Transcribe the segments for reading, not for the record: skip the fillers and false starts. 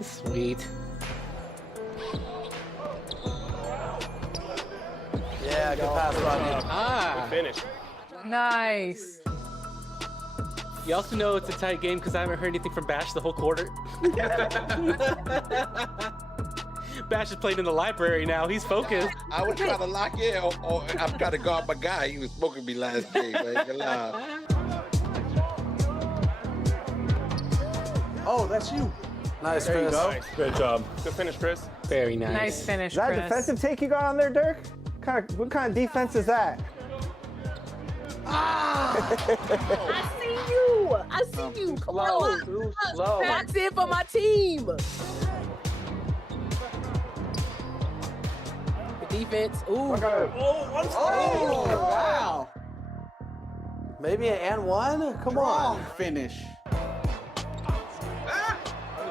Sweet. Yeah, good pass, Rodney. Ah. Good finish. Nice. You also know it's a tight game because I haven't heard anything from Bash the whole quarter. Bash is playing in the library now. He's focused. I was trying to lock in, or I'm trying to guard my guy. He was smoking me last game. I ain't gonna lie. Oh, that's you. Nice, There you Chris. go. Nice. Good job. Good finish, Chris. Very nice. Nice finish, Is that Chris. a defensive take you got on there, Dirk? What kind of defense is that? I see you. I see you. Come on. Too slow. Box in for my team. The defense. Ooh. Oh, wow. Maybe an and one? Come on. Finish.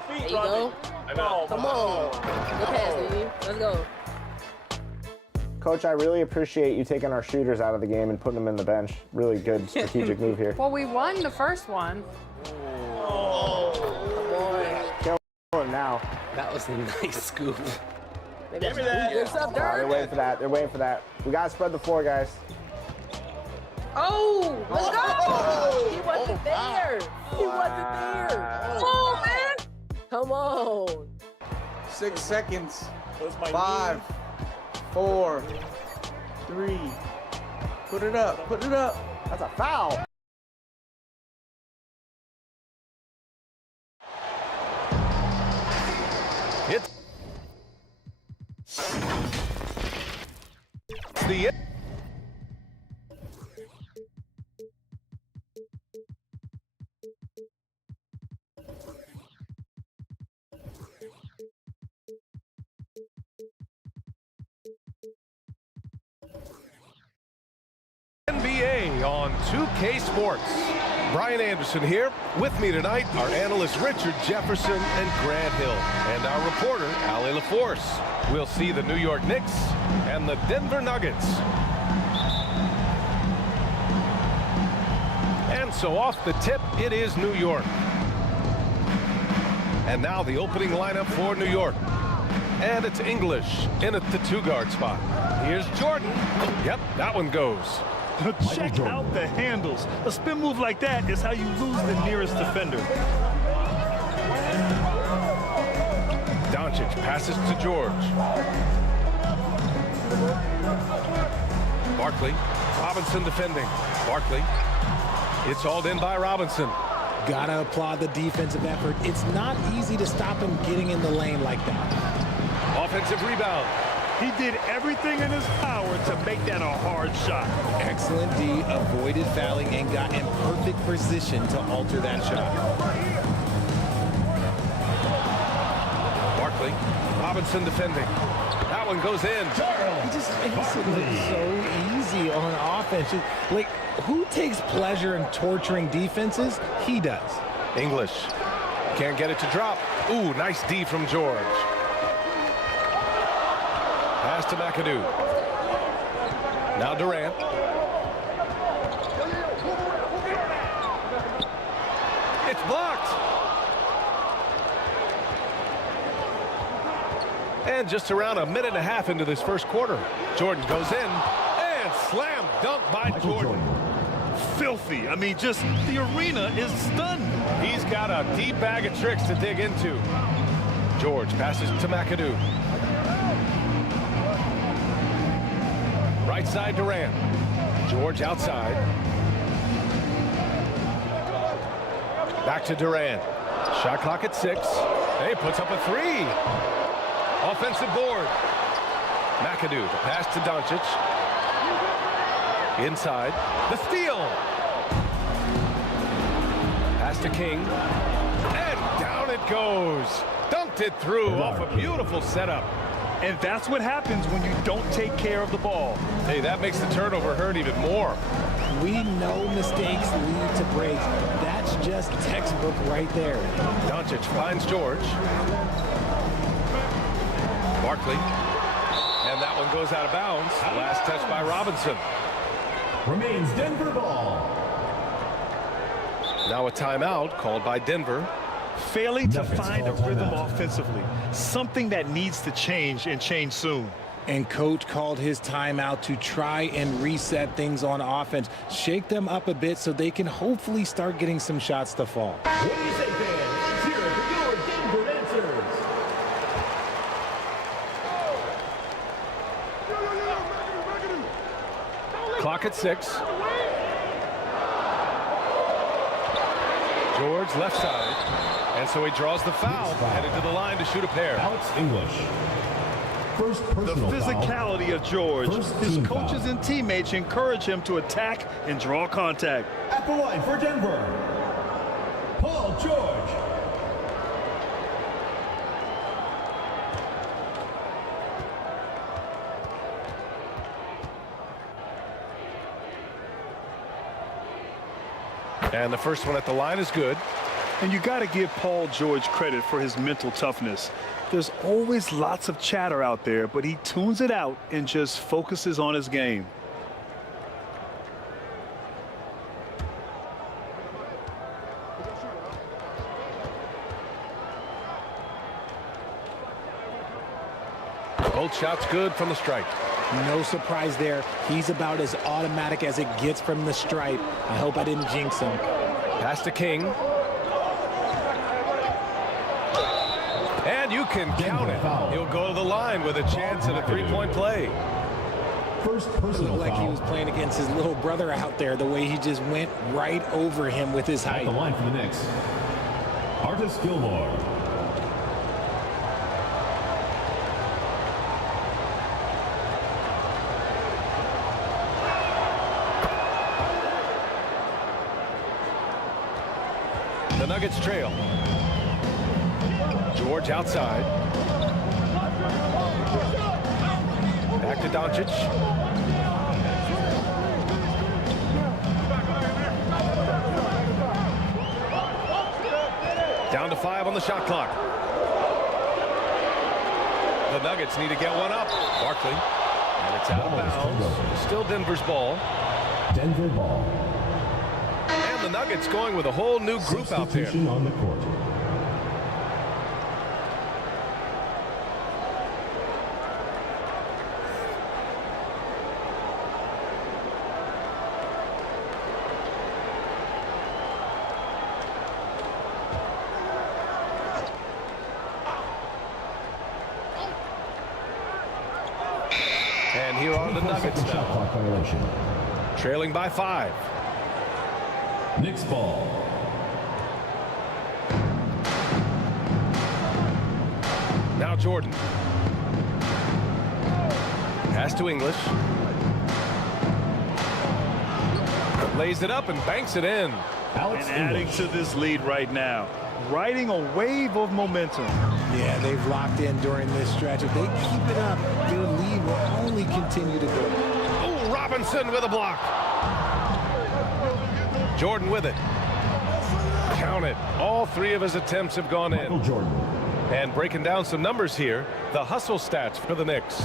There you go. Come on. Good pass, baby. Let's go. Coach, I really appreciate you taking our shooters out of the game and putting them in the bench. Really good strategic move here. Well, we won the first one. Kill him now. That was a nice scoop. Give me that. What's up, They're Dirk? waiting for that. They're waiting for that. We gotta spread the floor, guys. Oh, let's go. He wasn't there. He wasn't there. Come on, man. Come on. 6 seconds. 5, 4, 3. Put it up. Put it up. That's a foul. It's the NBA on 2K Sports. Brian Anderson here. With me tonight are analysts Richard Jefferson and Grant Hill, and our reporter, Ali LaForce. We'll see the New York Knicks and the Denver Nuggets. And so off the tip, it is New York. And now the opening lineup for New York. And it's English in at the 2-guard spot. Here's Jordan. Yep, that one goes. Check out the handles. A spin move like that is how you lose the nearest defender. Doncic passes to George. Barkley. Robinson defending. Barkley. It's hauled in by Robinson. Gotta applaud the defensive effort. It's not easy to stop him getting in the lane like that. Offensive rebound. He did everything in his power to make that a hard shot. Excellent D, avoided fouling and got in perfect position to alter that shot. Barkley. Robinson defending. That one goes in. He just makes it look so easy on offense. Like, who takes pleasure in torturing defenses? He does. English. Can't get it to drop. Ooh, nice D from George. Pass to McAdoo. Now Durant. And just around a minute and a half into this first quarter. Jordan goes in and slam dunk by Jordan. Filthy. I mean, just the arena is stunned. He's got a deep bag of tricks to dig into. George passes to McAdoo. Right side Durant. George outside. Back to Durant. Shot clock at 6. He puts up a 3. Offensive board. McAdoo, the pass to Doncic. Inside. The steal. Pass to King. And down it goes. Dunked it through off a beautiful setup. And that's what happens when you don't take care of the ball. Hey, that makes the turnover hurt even more. We know mistakes lead to breaks. That's just textbook right there. Doncic finds George. Barkley. And that one goes out of bounds. Last touch by Robinson. Remains Denver ball. Now a timeout called by Denver. Failing to find a rhythm offensively. Something that needs to change and change soon. And coach called his timeout to try and reset things on offense. Shake them up a bit so they can hopefully start getting some shots to fall. What do you say, fans? Here for your Denver answers. Clock at 6. George left side. And so he draws the foul, headed to the line to shoot a pair. Alex English. First personal the physicality of George. His coaches and teammates encourage him to attack and draw contact. At the line for Denver, Paul George. And the first one at the line is good. And you got to give Paul George credit for his mental toughness. There's always lots of chatter out there, but he tunes it out and just focuses on his game. Both shots good from the stripe. No surprise there. He's about as automatic as it gets from the stripe. I hope I didn't jinx him. Pass to King. And you can count it. He'll go to the line with a chance at a three-point play. First personal Looked like foul. he was playing against his little brother out there, the way he just went right over him with his height. At the line for the Knicks, Artis Gilmore. The Nuggets trail. George outside. Back to Doncic. Down to 5 on the shot clock. The Nuggets need to get one up. Barkley. And it's out of bounds. Still Denver's ball. Denver ball. And the Nuggets going with a whole new group out there. Substitution on the court. And here are the Nuggets Shot now, clock violation. trailing by 5. Knicks ball. Now Jordan. Pass to English. Lays it up and banks it in. Alex And adding English. to this lead right now. Riding a wave of momentum. Yeah, they've locked in during this stretch. If they keep it up, their lead will only continue to grow. Oh, Robinson with a block. Jordan with it. Count it. All 3 of his attempts have gone Michael in. Jordan. And breaking down some numbers here, the hustle stats for the Knicks.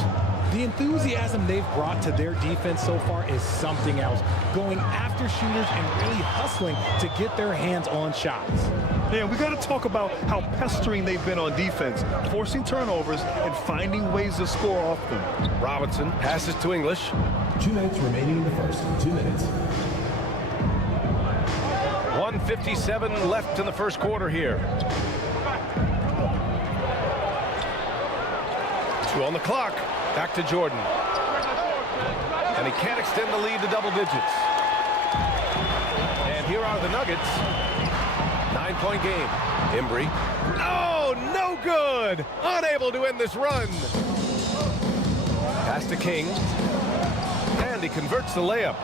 The enthusiasm they've brought to their defense so far is something else. Going after shooters and really hustling to get their hands on shots. Yeah, we got to talk about how pestering they've been on defense, forcing turnovers and finding ways to score off them. Robinson passes to English. 2 minutes remaining in the first. 2 minutes. 1:57 left in the first quarter here. 2 on the clock. Back to Jordan. And he can't extend the lead to double digits. And here are the Nuggets. 9-point game. Embry. Oh, no good! Unable to end this run. Pass to King. And he converts the layup.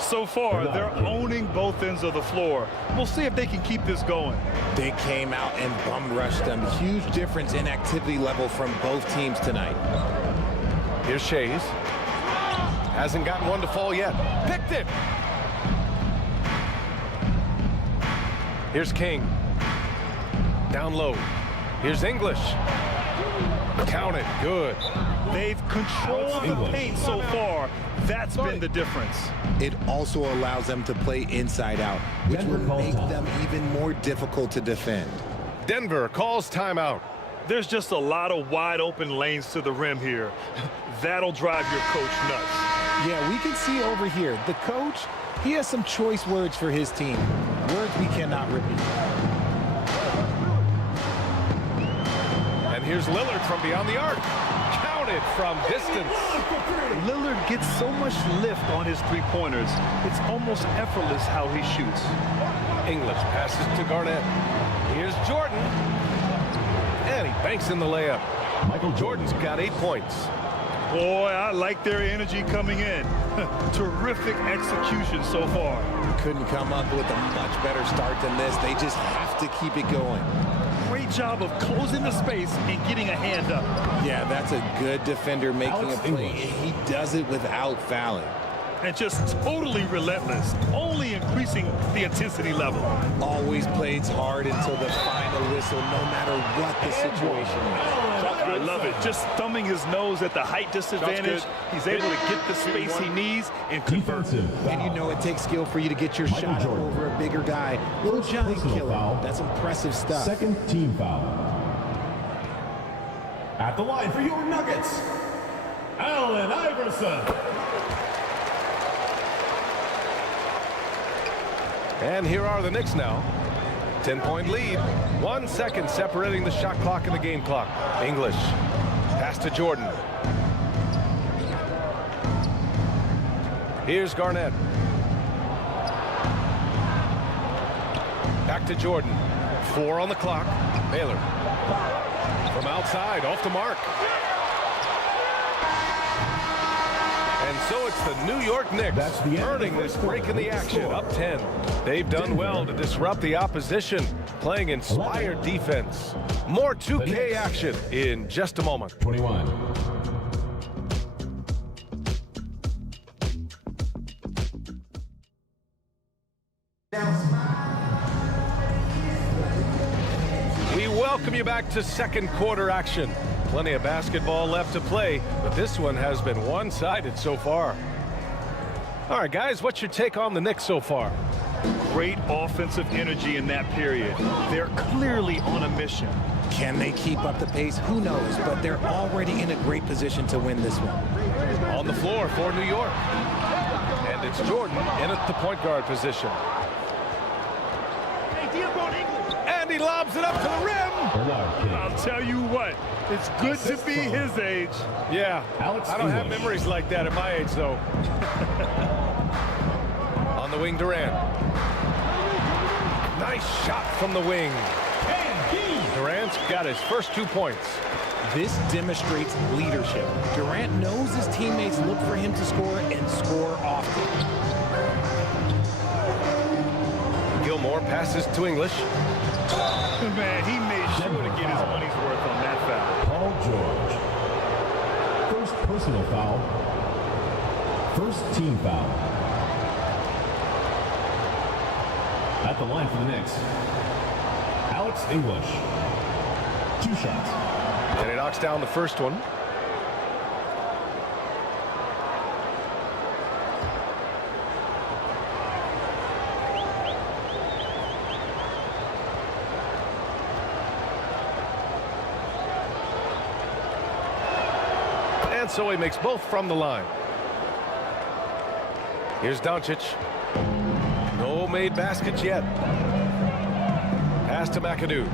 So far, they're owning both ends of the floor. We'll see if they can keep this going. They came out and bum rushed them. Huge difference in activity level from both teams tonight. Here's Shays. Hasn't gotten one to fall yet. Picked it! Here's King. Down low. Here's English. Counted. Good. They've controlled the paint so far. That's been the difference. It also allows them to play inside out, which will make them even more difficult to defend. Denver calls timeout. There's just a lot of wide open lanes to the rim here. That'll drive your coach nuts. Yeah, we can see over here, the coach, he has some choice words for his team. Words we cannot repeat. And here's Lillard from beyond the arc. Counted from distance. Lillard gets so much lift on his three-pointers. It's almost effortless how he shoots. English passes to Garnett. Here's Jordan. And he banks in the layup. Jordan's got 8 points. Boy, I like their energy coming in. Terrific execution so far. Couldn't come up with a much better start than this. They just have to keep it going. Great job of closing the space and getting a hand up. Yeah, that's a good defender making a play. He does it without fouling. And just totally relentless, only increasing the intensity level. Always plays hard until the final whistle, no matter what the situation is. I love it. Just thumbing his nose at the height disadvantage. He's able to get the space he needs and convert. And you know it takes skill for you to get your shot over a bigger guy. Little giant killer. That's impressive stuff. Second team foul. At the line for your Nuggets, Allen Iverson. And here are the Knicks now. 10-point lead. 1 second separating the shot clock and the game clock. English. Pass to Jordan. Here's Garnett. Back to Jordan. 4 on the clock. Baylor. From outside, off the mark. And so it's the New York Knicks earning this break in the action, up 10. They've done well to disrupt the opposition, playing inspired defense. More 2K action in just a moment. 21. We welcome you back to second quarter action. Plenty of basketball left to play, but this one has been one-sided so far. All right, guys, what's your take on the Knicks so far? Great offensive energy in that period. They're clearly on a mission. Can they keep up the pace? Who knows, but they're already in a great position to win this one. On the floor for New York. And it's Jordan in at the point guard position. And he lobs it up to the rim. I'll tell you what, it's good to be his age. Yeah, I don't have memories like that at my age, though. On the wing, Durant. Nice shot from the wing. Durant's got his first 2 points. This demonstrates leadership. Durant knows his teammates look for him to score and score often. Gilmore passes to English. Man, he made sure to get his money's worth on that foul. Paul George. First personal foul. First team foul. At the line for the Knicks, Alex English. 2 shots. And he knocks down the first one. so he makes both from the line. Here's Doncic. No made baskets yet. Pass to McAdoo.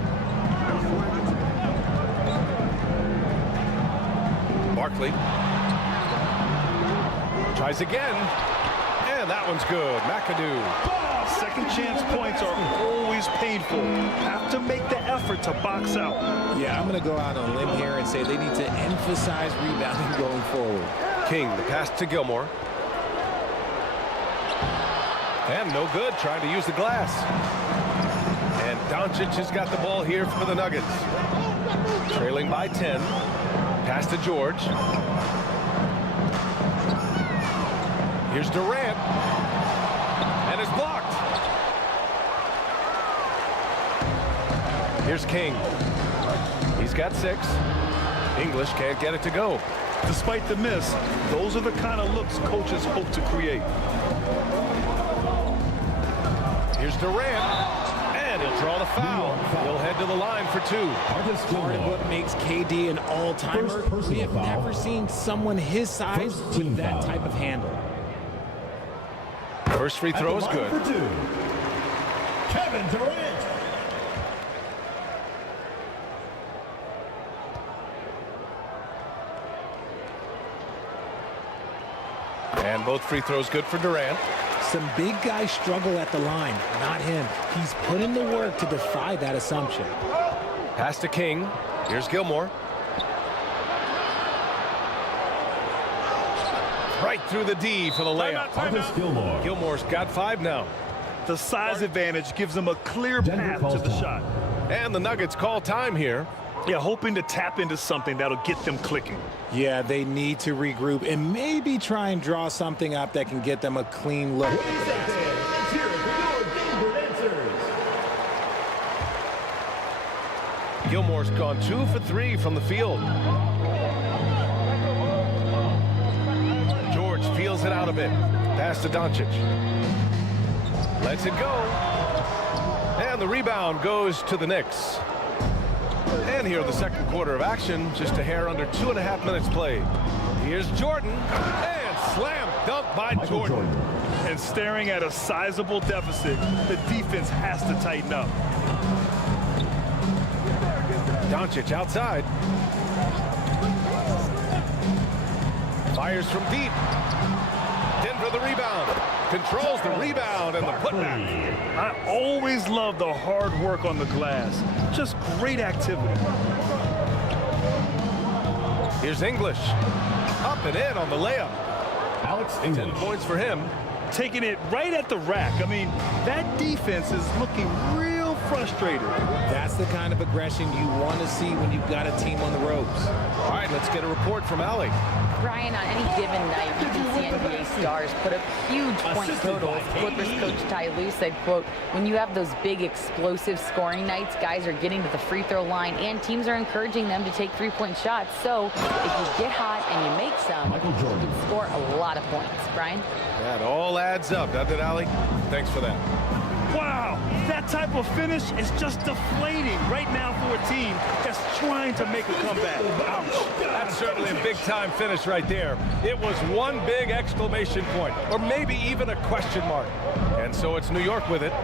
Barkley. Tries again. And that one's good. McAdoo. Second chance points are always painful. Have to make the effort to box out. Yeah, I'm going to go out on a limb here and say they need to emphasize rebounding going forward. King, the pass to Gilmore. And no good, trying to use the glass. And Doncic has got the ball here for the Nuggets. Trailing by 10. Pass to George. Here's Durant. And it's blocked. Here's King. He's got 6. English can't get it to go. Despite the miss, those are the kind of looks coaches hope to create. Here's Durant, and he'll draw the foul. He'll head to the line for 2. Part of what makes KD an all-timer, we have never seen someone his size with that type of handle. First free throw is good. For 2. Kevin Durant. And both free throws good for Durant. Some big guys struggle at the line, not him. He's put in the work to defy that assumption. Pass to King. Here's Gilmore. Right through the D for the layup. Gilmore. Gilmore's got 5 now. The size advantage gives him a clear path to the shot. And the Nuggets call time here. Yeah, hoping to tap into something that'll get them clicking. Yeah, they need to regroup and maybe try and draw something up that can get them a clean look. Gilmore's gone 2 for 3 from the field. George feels it out a bit. Pass to Doncic. Lets it go. And the rebound goes to the Knicks. And here the second quarter of action, just a hair under 2.5 minutes played. Here's Jordan, and slam dunk by Jordan. And staring at a sizable deficit, the defense has to tighten up. Doncic outside. Fires from deep. Denver the rebound. Controls the rebound and the putback. I always love the hard work on the glass. Just great activity. Here's English. Up and in on the layup. Alex 10 points for him. Taking it right at the rack. I mean, that defense is looking real frustrated. That's the kind of aggression you want to see when you've got a team on the ropes. All right, let's get a report from Allie. Brian, on any given night, you can see NBA stars put up huge point totals. Clippers coach Ty Lue said, quote, when you have those big explosive scoring nights, guys are getting to the free throw line and teams are encouraging them to take three-point shots. So if you get hot and you make some, you can score a lot of points. Brian? That all adds up, doesn't it, Allie? Thanks for that. Wow, that type of finish is just deflating right now for a team that's trying to make a comeback. Ouch. That's certainly a big-time finish right there. It was one big exclamation point, or maybe even a question mark. And so it's New York with it.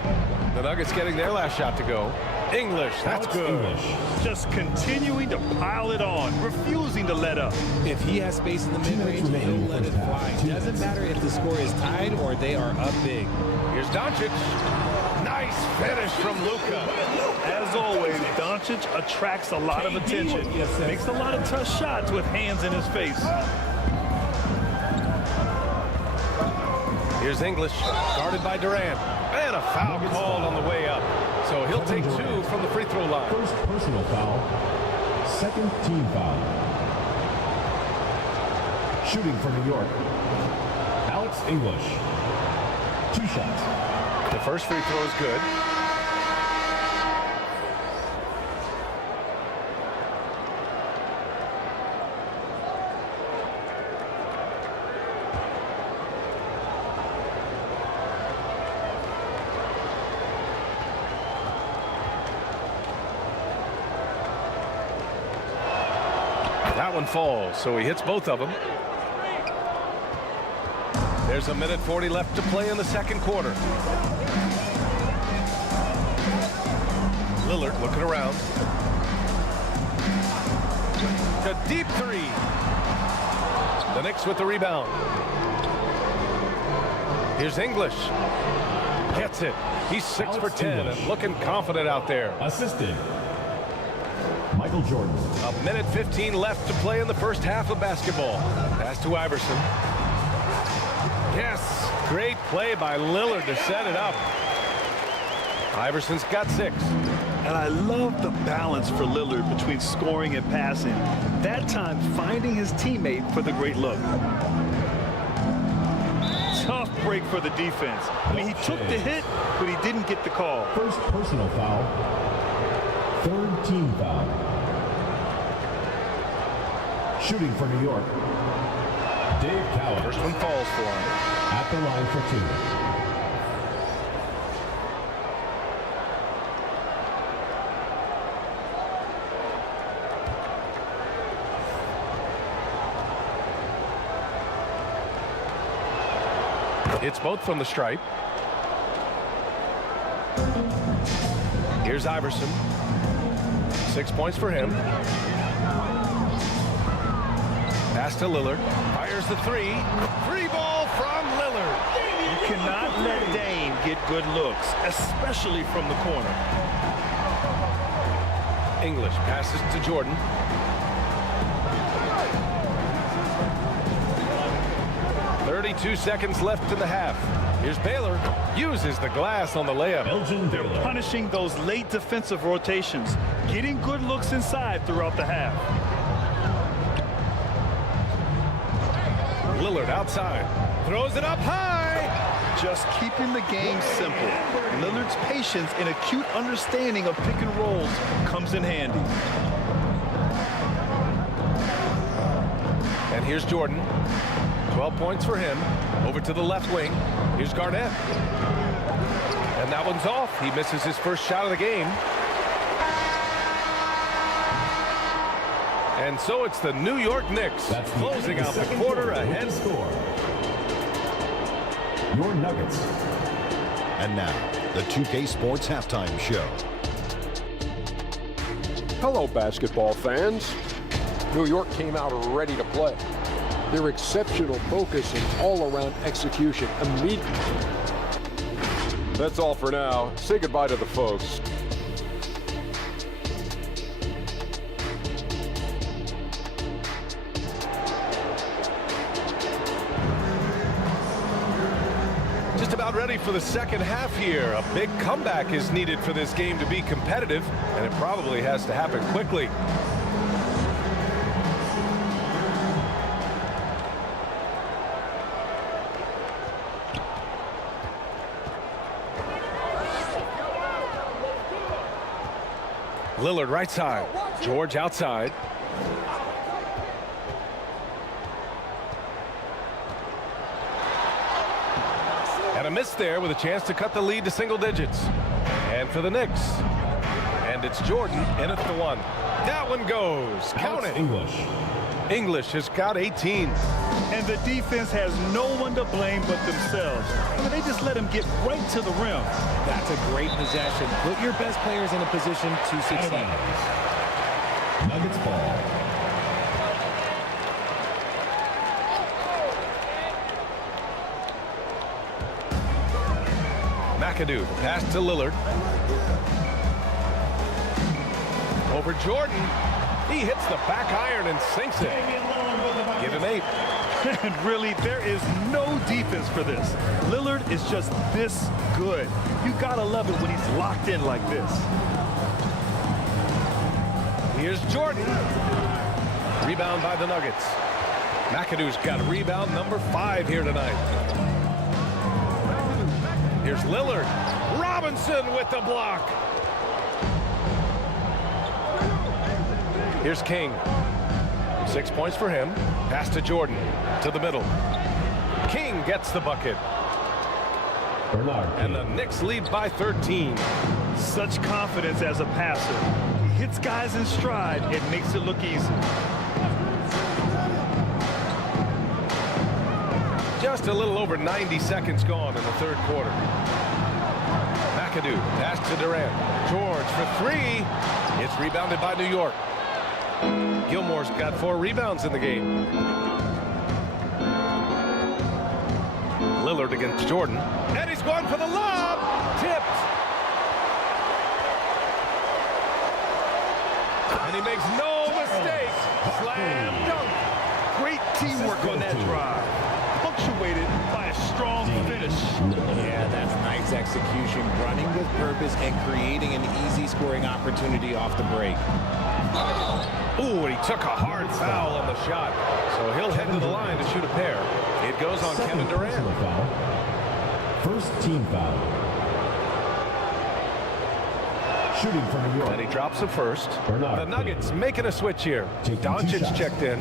The Nuggets getting their last shot to go. English, that's good. Just continuing to pile it on, refusing to let up. If he has space in the mid-range, he'll let it fly. Doesn't matter if the score is tied or they are up big. Here's Doncic. Nice finish from Luka. As always, Doncic attracts a lot of attention. Makes a lot of tough shots with hands in his face. Here's English, guarded by Durant. And a foul called on the way up. So he'll take 2 from the free throw line. First personal foul. Second team foul. Shooting for New York. Alex English. 2 shots. The first free throw is good. That one falls, so he hits both of them. There's a minute 40 left to play in the second quarter. Lillard looking around. A deep three. The Knicks with the rebound. Here's English. Gets it. He's 6 for 10 and looking confident out there. Assisted. Michael Jordan. A minute 15 left to play in the first half of basketball. Pass to Iverson. Yes, great play by Lillard to set it up. Iverson's got 6. And I love the balance for Lillard between scoring and passing. That time finding his teammate for the great look. Tough break for the defense. I mean, he took the hit, but he didn't get the call. First personal foul. Third team foul. Shooting for New York. Dave Coward. First one falls for him. At the line for 2. It's both from the stripe. Here's Iverson. 6 points for him. Pass to Lillard. Fires the 3. Free ball from Lillard. You cannot let Dame get good looks, especially from the corner. English passes to Jordan. .32 seconds left in the half. Here's Baylor. Uses the glass on the layup. They're punishing those late defensive rotations, getting good looks inside throughout the half. Lillard outside. Throws it up high. Just keeping the game simple. Lillard's patience and acute understanding of pick and rolls comes in handy. And here's Jordan. 12 points for him. Over to the left wing. Here's Garnett. And that one's off. He misses his first shot of the game. And so it's the New York Knicks closing out the quarter ahead. Score. Your Nuggets. And now, the 2K Sports Halftime Show. Hello, basketball fans. New York came out ready to play. Their exceptional focus and all-around execution immediately. That's all for now. Say goodbye to the folks. Just about ready for the second half here. A big comeback is needed for this game to be competitive, and it probably has to happen quickly. Lillard right side. George outside. And a miss there with a chance to cut the lead to single digits. And for the Knicks. And it's Jordan in at the 1. That one goes. Count it. English has got 18. And the defense has no one to blame but themselves. I mean, they just let him get right to the rim. That's a great possession. Put your best players in a position to succeed. Nuggets ball. McAdoo, pass to Lillard. Over Jordan. He hits the back iron and sinks it. Give him 8. And really, there is no defense for this. Lillard is just this good. You gotta love it when he's locked in like this. Here's Jordan. Rebound by the Nuggets. McAdoo's got rebound number 5 here tonight. Here's Lillard. Robinson with the block. Here's King. 6 points for him. Pass to Jordan. To the middle. King gets the bucket. And the Knicks lead by 13. Such confidence as a passer. He hits guys in stride and makes it look easy. Just a little over 90 seconds gone in the third quarter. McAdoo, pass to Durant. George for three. It's rebounded by New York. Gilmore's got 4 rebounds in the game. Lillard against Jordan. And he's going for the lob. Tipped. And he makes no mistake. Slam dunk. Great teamwork on that drive. Punctuated by a strong finish. Yeah, that's nice execution, running with purpose and creating an easy scoring opportunity off the break. Ooh, and he took a hard foul on the shot. So he'll head to the line to shoot a pair. It goes on Kevin Durant. First team foul. Shooting from New York. And he drops the first. The Nuggets making a switch here. Doncic checked in.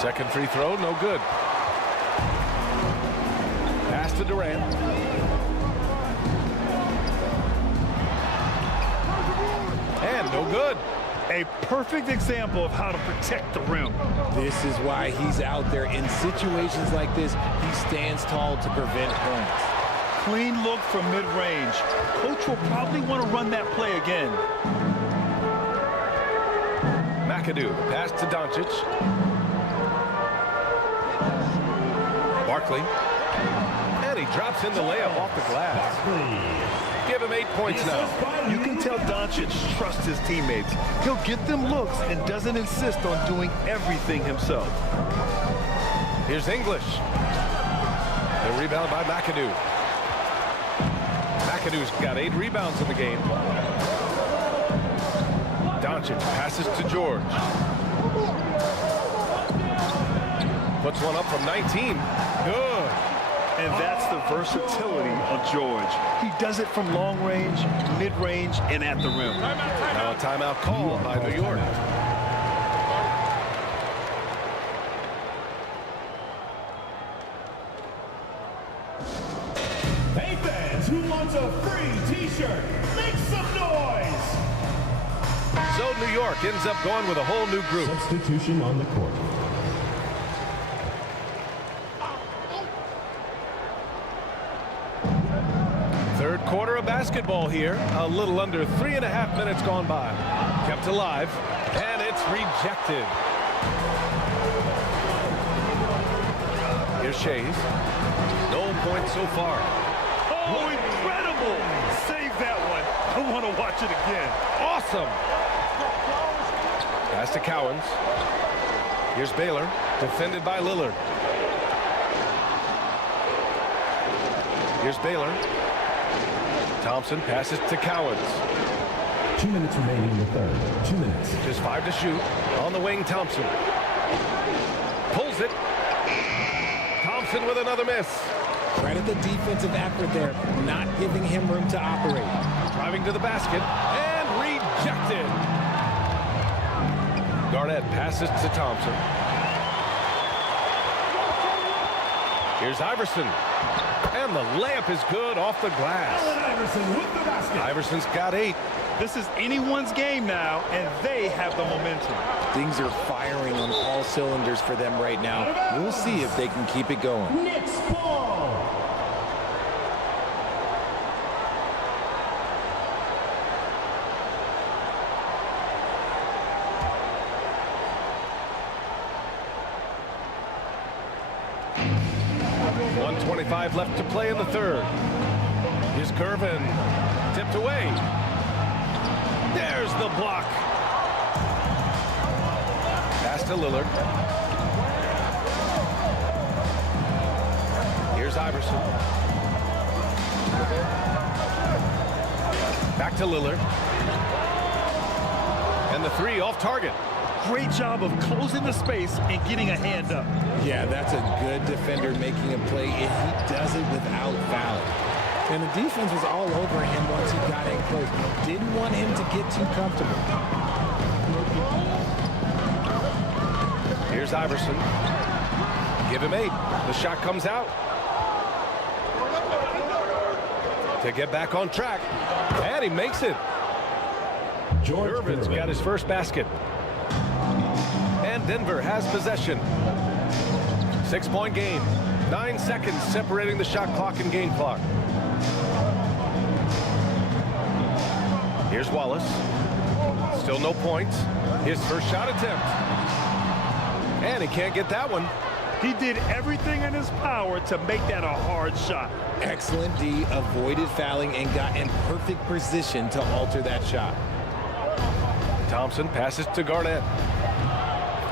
Second free throw, no good. Pass to Durant. And no good. A perfect example of how to protect the rim. This is why he's out there. In situations like this, he stands tall to prevent points. Clean look from mid-range. Coach will probably want to run that play again. McAdoo, pass to Doncic. Barkley. And he drops in the layup off the glass. Give him 8 points now. You can tell Doncic trusts his teammates. He'll get them looks and doesn't insist on doing everything himself. Here's English. The rebound by McAdoo. McAdoo's got 8 rebounds in the game. Doncic passes to George. Puts one up from 19. Good. And that's the versatility of George. He does it from long range, mid-range, and at the rim. Now a timeout call by New York. Hey fans, who wants a free t-shirt? Make some noise! So New York ends up going with a whole new group. Substitution on the court. Third quarter of basketball here. A little under 3.5 minutes gone by. Kept alive, and it's rejected. Here's Shays. No points so far. Oh, incredible! Save that one. I want to watch it again. Awesome! Pass to Cowens. Here's Baylor, defended by Lillard. Here's Baylor. Thompson passes to Cowens. 2 minutes remaining in the third. 2 minutes. Just 5 to shoot. On the wing, Thompson. Pulls it. Thompson with another miss. Credit the defensive effort there, not giving him room to operate. Driving to the basket and rejected. Garnett passes to Thompson. Here's Iverson. And the layup is good off the glass. Iverson with the basket. Iverson's got 8. This is anyone's game now, and they have the momentum. Things are firing on all cylinders for them right now. We'll see if they can keep it going. Knicks ball. .25 left to play in the third. Here's Gervin. Tipped away. There's the block. Pass to Lillard. Here's Iverson. Back to Lillard. And the 3 off target. Great job of closing the space and getting a hand up. Yeah, that's a good defender making a play, and he does it without fouling. And the defense was all over him once he got in close. Didn't want him to get too comfortable. Here's Iverson. Give him 8. The shot comes out. To get back on track. And he makes it. Irvin's got his first basket. And Denver has possession. 6-point game. 9 seconds separating the shot clock and game clock. Here's Wallace. Still no points. His first shot attempt. And he can't get that one. He did everything in his power to make that a hard shot. Excellent D, avoided fouling and got in perfect position to alter that shot. Thompson passes to Garnett.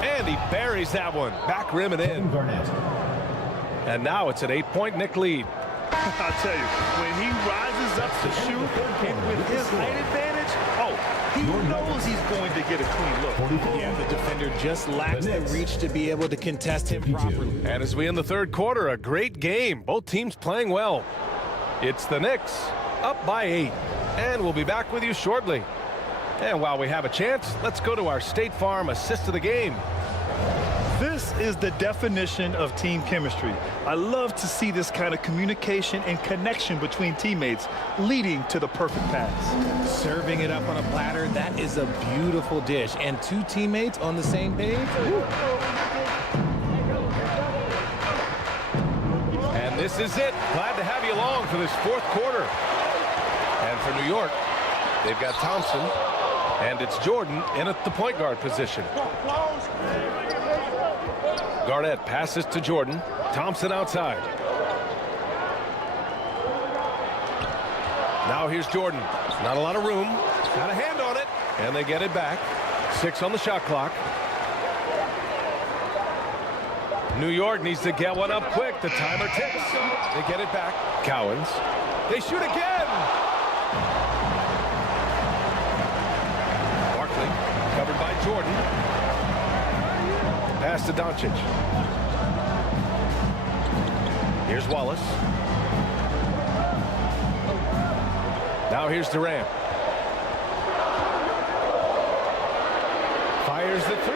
And he buries that one. Back rim and in. And now it's an 8-point Knick lead. I'll tell you, when he rises up to shoot, and with his height advantage, he knows he's going to get a clean look. Yeah, the defender just lacks the reach to be able to contest him properly. And as we end the third quarter, a great game. Both teams playing well. It's the Knicks up by 8. And we'll be back with you shortly. And while we have a chance, let's go to our State Farm assist of the game. This is the definition of team chemistry. I love to see this kind of communication and connection between teammates leading to the perfect pass. Serving it up on a platter, that is a beautiful dish. And 2 teammates on the same page. And this is it. Glad to have you along for this fourth quarter. And for New York, they've got Thompson, and it's Jordan in at the point guard position. Garnett passes to Jordan. Thompson outside. Now here's Jordan. Not a lot of room. Got a hand on it. And they get it back. 6 on the shot clock. New York needs to get one up quick. The timer ticks. They get it back. Cowens. They shoot again. Barkley covered by Jordan. Pass to Doncic. Here's Wallace. Now here's Durant. Fires the 3.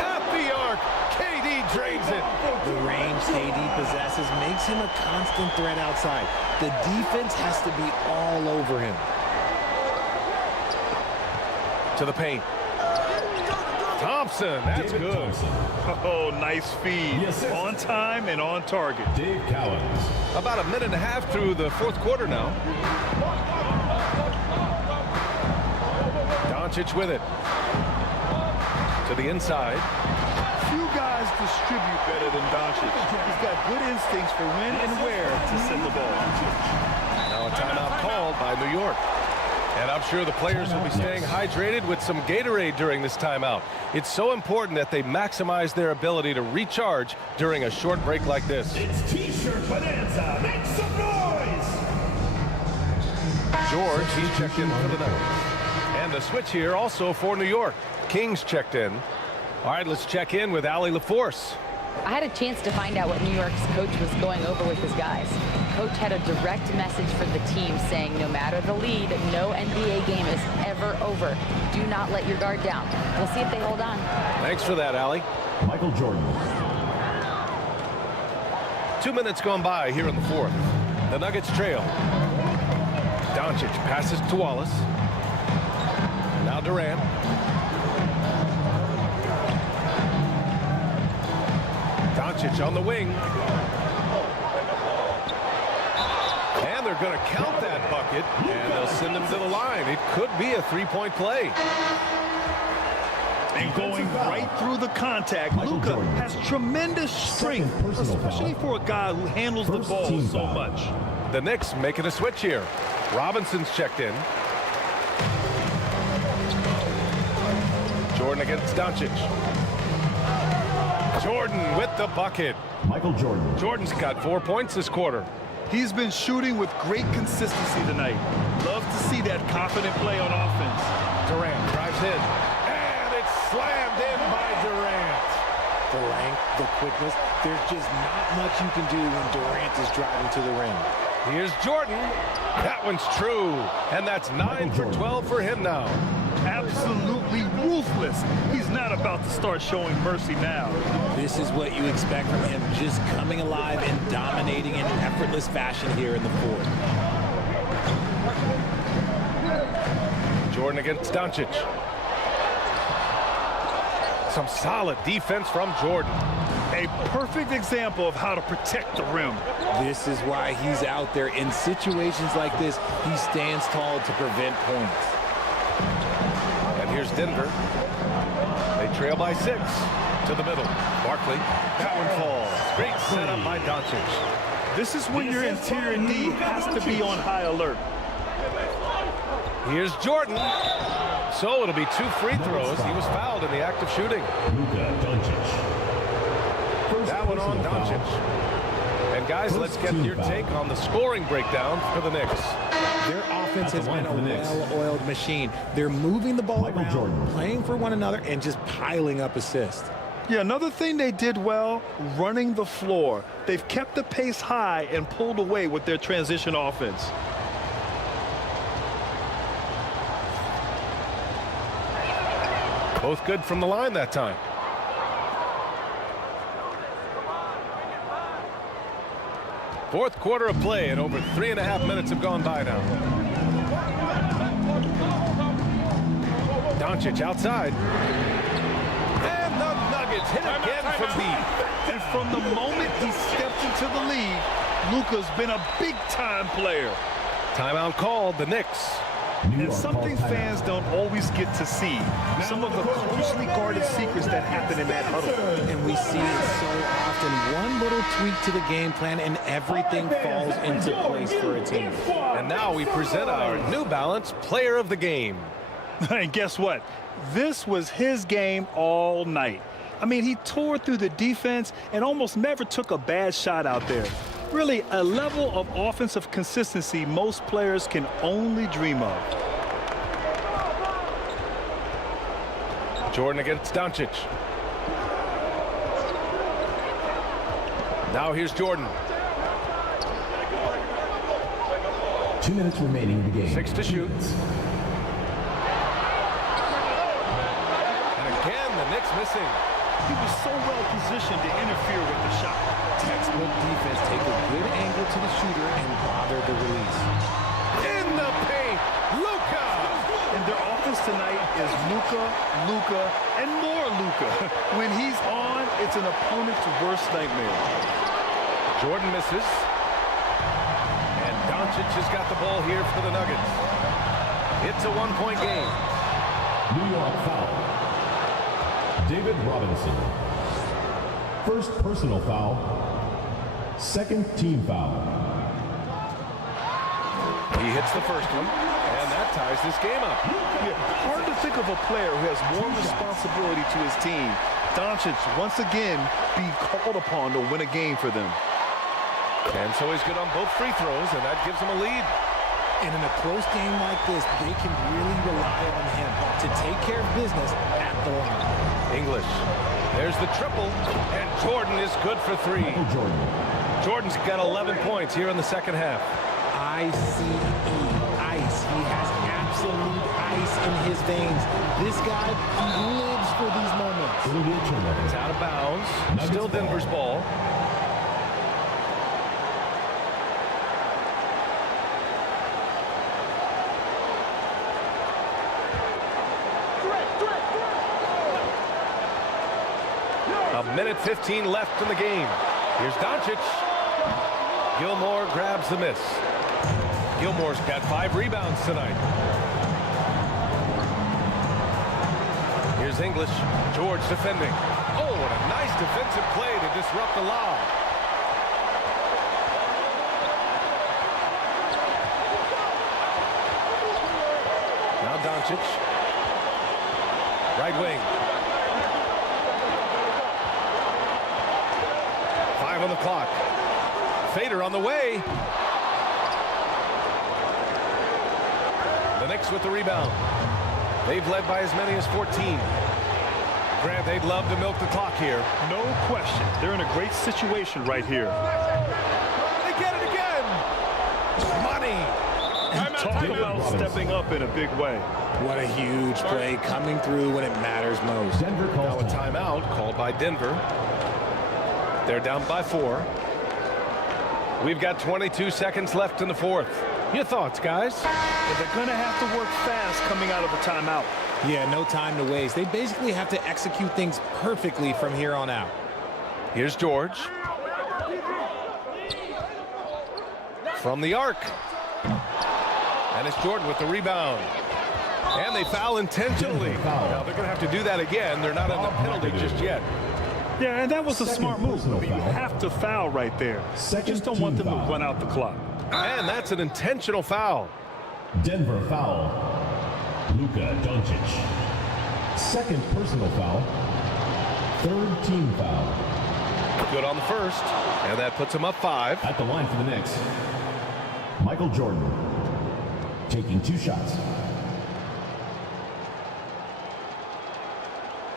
At the arc. KD drains it. The range KD possesses makes him a constant threat outside. The defense has to be all over him. To the paint. Thompson, that's David good. Thompson. Oh, nice feed. On time and on target. Dave Cowens. About a minute and a half through the fourth quarter now. Doncic with it. To the inside. Few guys distribute better than Doncic. He's got good instincts for when and where to send the ball. Now a timeout called by New York. And I'm sure the players will be staying hydrated with some Gatorade during this timeout. It's so important that they maximize their ability to recharge during a short break like this. It's T-shirt Bonanza. Make some noise! George, he's checked in for the night. And the switch here also for New York. Kings checked in. All right, let's check in with Allie LaForce. I had a chance to find out what New York's coach was going over with his guys. Coach had a direct message for the team saying no matter the lead, no NBA game is ever over. Do not let your guard down. We'll see if they hold on. Thanks for that, Allie. Michael Jordan. 2 minutes gone by here in the fourth. The Nuggets trail. Doncic passes to Wallace. Now Durant. Doncic on the wing. And they're going to count that bucket, and they'll send him to the line. It could be a three-point play. And going right through the contact, Luka has tremendous strength, especially for a guy who handles the ball so much. The Knicks making a switch here. Robinson's checked in. Jordan against Doncic. Jordan with the bucket. Michael Jordan. Jordan's got 4 points this quarter. He's been shooting with great consistency tonight. Love to see that confident play on offense. Durant drives in. And it's slammed in by Durant. The length, the quickness, there's just not much you can do when Durant is driving to the rim. Here's Jordan. That one's true. And that's 9 for 12 for him now. Absolutely ruthless. He's not about to start showing mercy now. This is what you expect from him, just coming alive and dominating in effortless fashion here in the fourth. Jordan against Doncic. Some solid defense from Jordan. A perfect example of how to protect the rim. This is why he's out there. In situations like this, he stands tall to prevent points. And here's Denver. They trail by 6 to the middle. Barkley, that one falls. Great setup by Doncic. This is when your interior D has to be on high alert. Here's Jordan. So it'll be 2 free throws. He was fouled in the act of shooting. That one on Doncic. And guys, let's get your take on the scoring breakdown for the Knicks. Their offense has been a well-oiled machine. They're moving the ball around, playing for one another, and just piling up assists. Yeah, another thing they did well, running the floor. They've kept the pace high and pulled away with their transition offense. Both good from the line that time. Fourth quarter of play, and over 3.5 minutes have gone by now. Doncic outside. And the Nuggets hit again from deep. And from the moment he stepped into the league, Luka's been a big-time player. Timeout called, the Knicks. And something fans don't always get to see, some of the closely guarded secrets that happen in that huddle. And we see it so often. One little tweak to the game plan and everything falls into place for a team. And now we present our New Balance Player of the Game. And guess what? This was his game all night. I mean, he tore through the defense and almost never took a bad shot out there. Really, a level of offensive consistency most players can only dream of. Jordan against Doncic. Now here's Jordan. 2 minutes remaining in the game. 6 to shoot. And again, the Knicks missing. He was so well positioned to interfere with the shot. Textbook defense, take a good angle to the shooter and bother the release. In the paint, Luka! And their offense tonight is Luka, Luka, and more Luka. When he's on, it's an opponent's worst nightmare. Jordan misses. And Doncic has got the ball here for the Nuggets. It's a 1-point game. New York foul. David Robinson. First personal foul. Second team foul. He hits the first one, and that ties this game up. Yeah, hard to think of a player who has more responsibility to his team. Doncic, once again, being called upon to win a game for them. And so he's good on both free throws, and that gives him a lead. And in a close game like this, they can really rely on him to take care of business at the line. English. There's the triple, and Jordan is good for 3. Jordan's got 11 points here in the second half. ICE, ice. He has absolute ice in his veins. This guy lives for these moments. It's out of bounds. Still Denver's ball. A minute 15 left in the game. Here's Doncic. Gilmore grabs the miss. Gilmore's got 5 rebounds tonight. Here's English. George defending. Oh, what a nice defensive play to disrupt the lob. Now Doncic. Right wing. 5 on the clock. Fader on the way. The Knicks with the rebound. They've led by as many as 14. Grant, they'd love to milk the clock here. No question. They're in a great situation right here. They get it again. Money. Talk about stepping up in a big way. What a huge play coming through when it matters most. Denver calls Now a timeout called by Denver. They're down by 4. We've got 22 seconds left in the fourth. Your thoughts, guys? And they're going to have to work fast coming out of the timeout. Yeah, no time to waste. They basically have to execute things perfectly from here on out. Here's George. From the arc. And it's Jordan with the rebound. And they foul intentionally. Now they're going to have to do that again. They're not on the penalty just yet. Yeah, and that was a smart move. But you have to foul right there. Just don't want them to run out the clock. And that's an intentional foul. Denver foul. Luka Doncic. Second personal foul. Third team foul. Good on the first. And that puts him up 5. At the line for the Knicks, Michael Jordan taking 2 shots.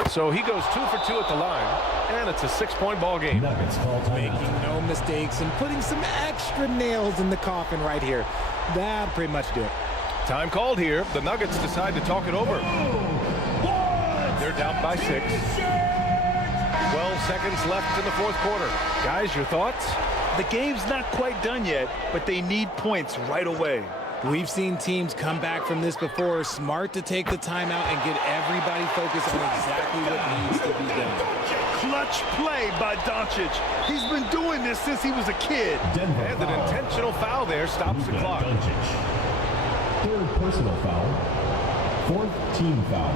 So he goes 2 for 2 at the line, and it's a 6-point ball game. Nuggets call Making no mistakes and putting some extra nails in the coffin right here. That pretty much did it. Time called here. The Nuggets decide to talk it over. They're down by 6. 12 seconds left in the fourth quarter. Guys, your thoughts? The game's not quite done yet, but they need points right away. We've seen teams come back from this before. Smart to take the timeout and get everybody focused on exactly what needs to be done. Clutch play by Doncic. He's been doing this since he was a kid. Denver And an intentional foul there stops the clock. Doncic. Third personal foul. Fourth team foul.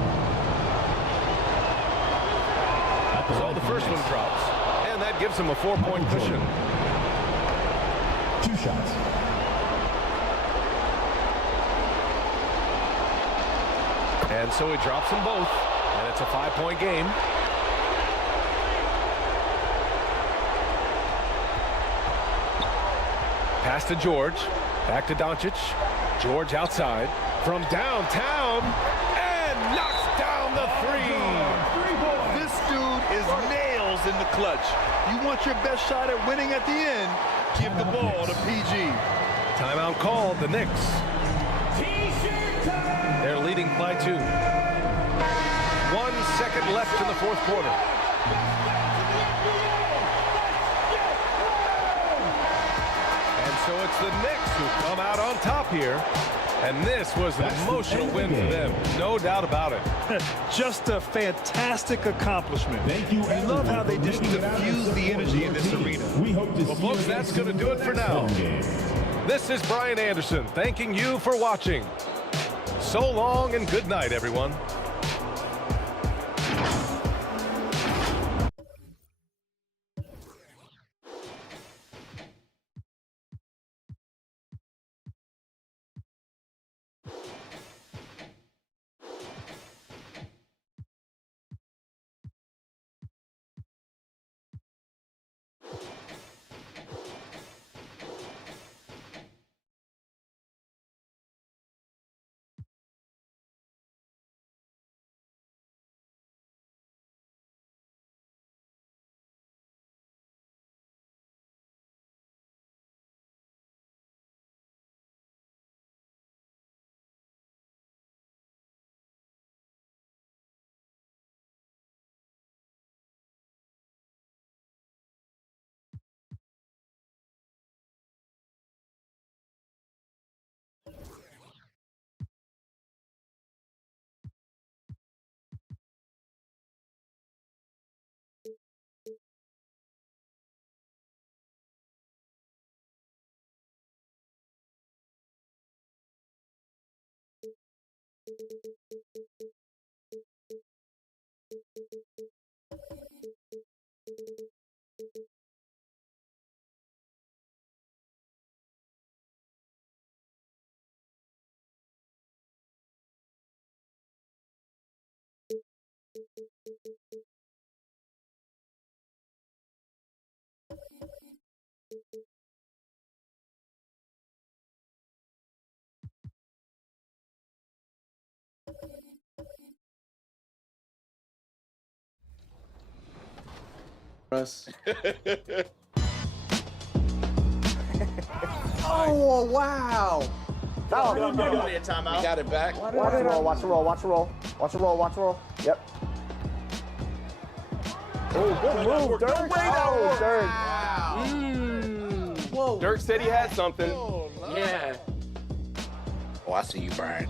So the first one drops, and that gives him a 4-point cushion. 2 shots. And so he drops them both, and it's a 5-point game. Pass to George, back to Doncic. George outside, from downtown, and knocks down the 3. This dude is nails in the clutch. You want your best shot at winning at the end, give the ball to PG. Timeout called, the Knicks. They're leading by 2. 1 second left in the fourth quarter. And so it's the Knicks who come out on top here. And this was an emotional win for them, no doubt about it. Just a fantastic accomplishment. Thank you. I love how they just diffuse the energy in this arena. We hope to Well, folks, that's going to do it for now. This is Brian Anderson thanking you for watching. So long and good night, everyone. Oh, wow. Foul. We got it back. Watch the roll, watch the roll, watch the roll. Watch the roll, watch the roll. Yep. Oh, good move, Dirk. Oh, Dirk. Whoa. Dirk said he had something. Yeah. Oh, I see you, Brian.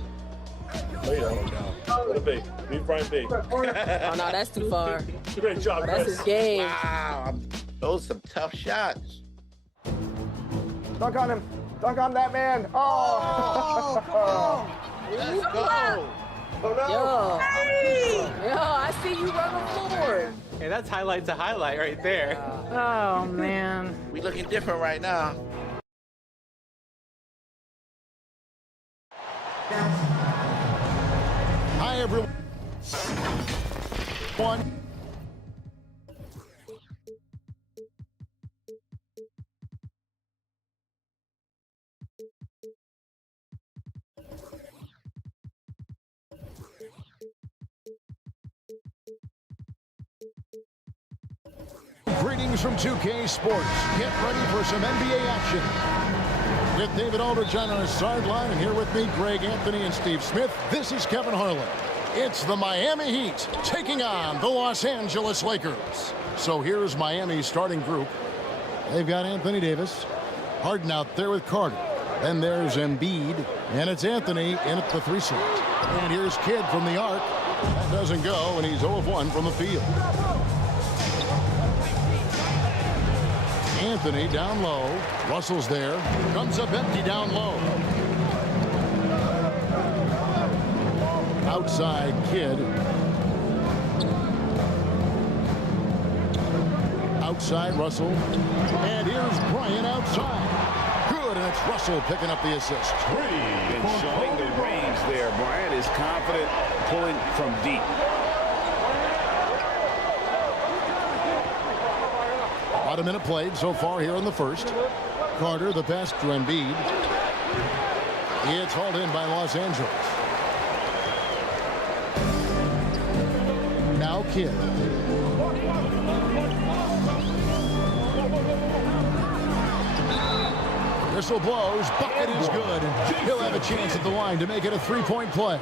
Lay down. Let it be. Leave Brian be. Oh, no, that's too far. Great job, Oh, that's Chris. his game. Wow. Those some tough shots. Dunk on him. Dunk on that man. Oh. Come on. Let's go. Yo. Yo, I see you run the floor. Hey, that's highlight to highlight right there. Oh, man. We looking different right now. Hi, everyone. Greetings from 2K Sports. Get ready for some NBA action. With David Aldridge on our sideline, and here with me, Greg Anthony and Steve Smith, this is Kevin Harlan. It's the Miami Heat taking on the Los Angeles Lakers. So here's Miami's starting group. They've got Anthony Davis, Harden out there with Carter. Then there's Embiid, and it's Anthony in at the 3 slot. And here's Kidd from the arc. That doesn't go, and he's 0 of 1 from the field. Anthony down low. Russell's there. Comes up empty down low. Outside Kidd. Outside Russell. And here's Bryant outside. Good, and it's Russell picking up the assist. And showing the range there. Bryant is confident pulling from deep. About a minute played so far here in the first. Carter, the pass to Embiid. It's hauled in by Los Angeles. Now Kidd. Whistle blows. Bucket is good. He'll have a chance at the line to make it a 3-point play.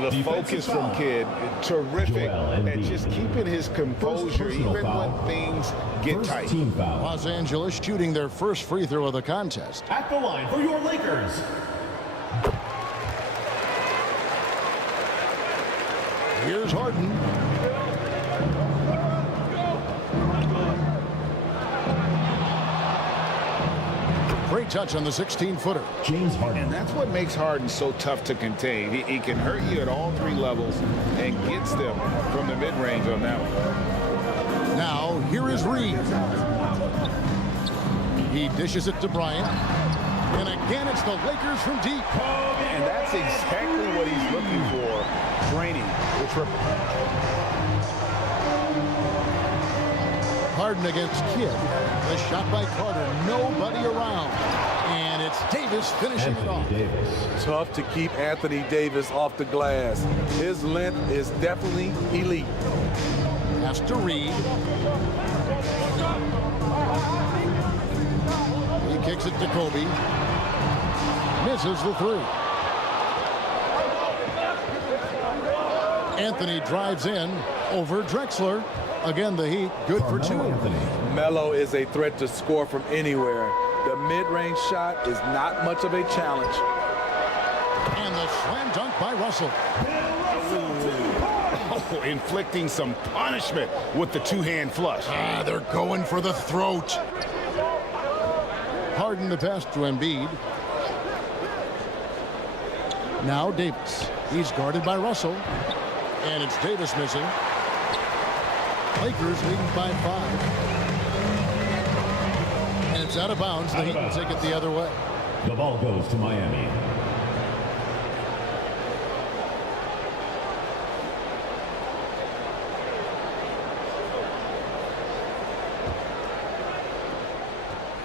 The focus from Kidd, terrific at just keeping his composure even when things get tight. Los Angeles shooting their first free throw of the contest. At the line for your Lakers. Here's Harden. Great touch on the 16-footer. James Harden. And that's what makes Harden so tough to contain. He can hurt you at all 3 levels and gets them from the mid-range on that one. Now, here is Reed. He dishes it to Bryant. And again, it's the Lakers from deep. And that's exactly what he's looking for. Training. Harden against Kidd. The shot by Carter. Nobody around. And it's Davis finishing it off. Tough to keep Anthony Davis off the glass. His length is definitely elite. Pass to Reed. He kicks it to Kobe. Misses the 3. Anthony drives in over Drexler. Again, the Heat good for 2. Melo is a threat to score from anywhere. The mid-range shot is not much of a challenge. And the slam dunk by Russell. Oh, inflicting some punishment with the 2-hand flush. They're going for the throat. Harden the pass to Embiid. Now Davis. He's guarded by Russell. And it's Davis missing. Lakers leading by 5. And it's out of bounds. The Heat will take it the other way. The ball goes to Miami.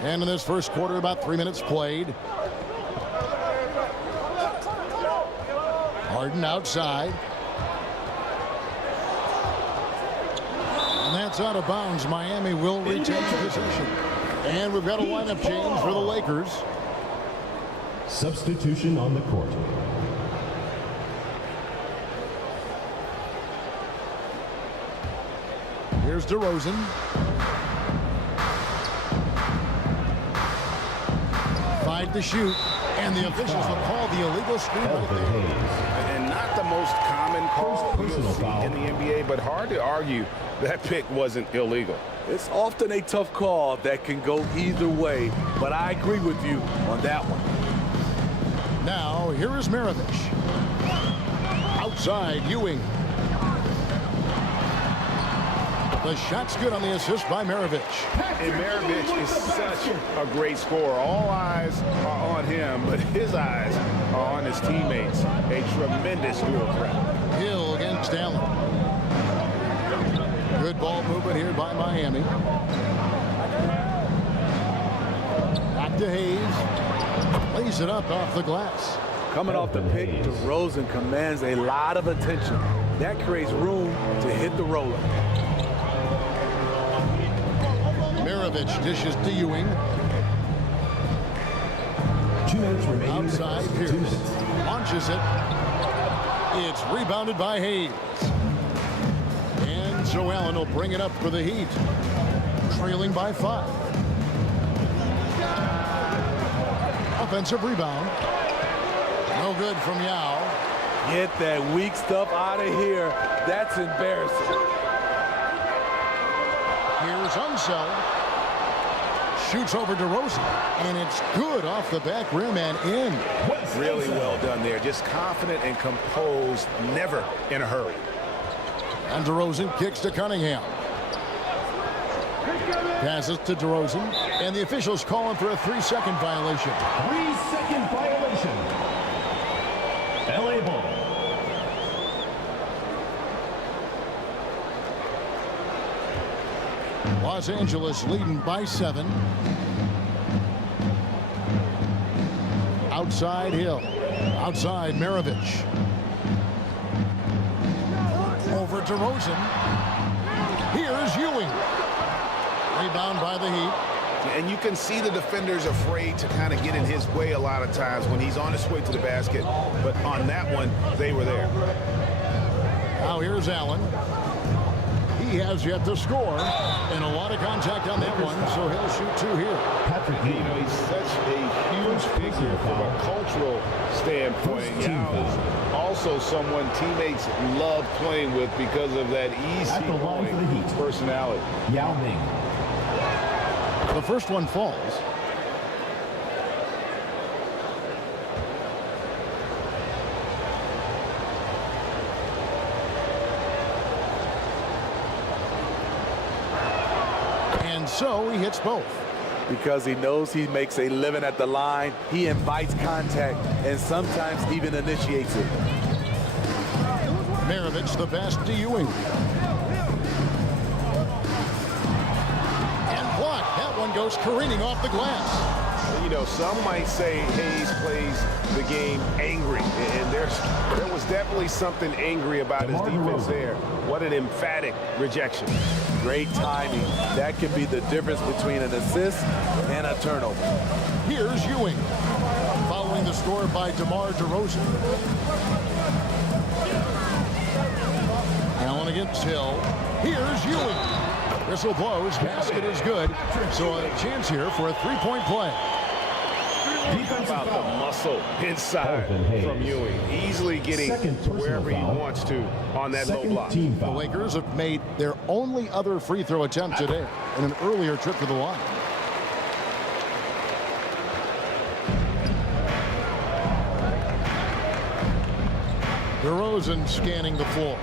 And in this first quarter, about 3 minutes played. Harden outside. And that's out of bounds. Miami will retain possession. And we've got a lineup change for the Lakers. Substitution on the court. Here's DeRozan. Fight to shoot, and the officials will call the illegal screen right there. And not the most common call you'll see in the NBA, but hard to argue that pick wasn't illegal. It's often a tough call that can go either way, but I agree with you on that one. Now, here is MARAVICH. Outside, Ewing. The shot's good on the assist by MARAVICH. And MARAVICH is such a great scorer. All eyes are on him, but his eyes are on his teammates. A tremendous dual threat. Hill against Allen. Good ball movement here by Miami. Back to Hayes. Lays it up off the glass. Coming off the pick, DeRozan commands a lot of attention. That creates room to hit the roller. MARAVICH dishes to Ewing. 2 minutes remaining. Outside, Pierce launches it. It's rebounded by Hayes. And so Allen will bring it up for the Heat. Trailing by 5. Offensive rebound. No good from Yao. Get that weak stuff out of here. That's embarrassing. Here's UNSELD. Shoots over DeRozan, and it's good off the back rim and in. Really well done there. Just confident and composed, never in a hurry. And DeRozan kicks to Cunningham. Passes to DeRozan, and the officials calling for a 3-second violation. 3-second violation. LA ball. Los Angeles leading by 7. Outside Hill. Outside MARAVICH. Over DeRozan. Here's Ewing. Rebound by the Heat. And you can see the defenders afraid to kind of get in his way a lot of times when he's on his way to the basket. But on that one, they were there. Now here's Allen. He has yet to score, and a lot of contact on that one, so he'll shoot 2 here. You know, he's such a huge figure from a cultural standpoint. Also someone teammates love playing with because of that easy-going personality. Yao Ming. The first one falls. So he hits both. Because he knows he makes a living at the line, he invites contact and sometimes even initiates it. MARAVICH the pass to Ewing. And blocked. That one goes careening off the glass. You know, some might say Hayes plays the game angry, and there was definitely something angry about his defense there. What an emphatic rejection. Great timing. That can be the difference between an assist and a turnover. Here's Ewing. Following the score by DeMar DeRozan. Allen against Hill. Here's Ewing. Whistle blows. Basket is good. So a chance here for a 3-point play. About the muscle inside from Ewing, easily getting to wherever he wants to on that low block. The Lakers have made their only other free throw attempt today in an earlier trip to the line. DeRozan scanning the floor.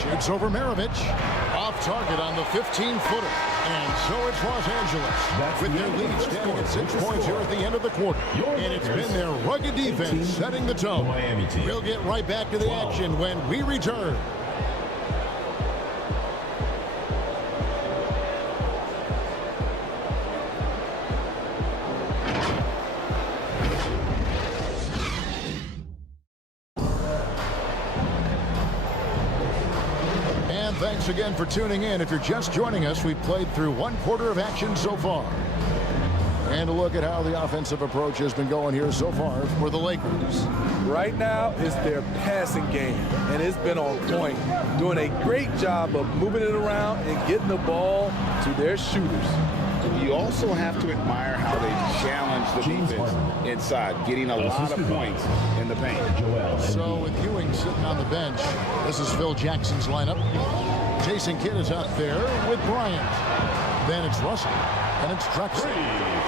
Shoots over MARAVICH. Off target on the 15-footer. And so it's Los Angeles with their lead standing at 6 points here at the end of the quarter. And it's been their rugged defense setting the tone. We'll get right back to the action when we return. Thanks again for tuning in. If you're just joining us, we've played through 1/4 of action so far. And a look at how the offensive approach has been going here so far for the Lakers. Right now, it's their passing game, and it's been on point. Doing a great job of moving it around and getting the ball to their shooters. You also have to admire how they challenge the defense inside, getting a lot of points in the paint. So with Ewing sitting on the bench, this is Phil Jackson's lineup. Jason Kidd is out there with Bryant. Then it's Russell, and it's Drexler,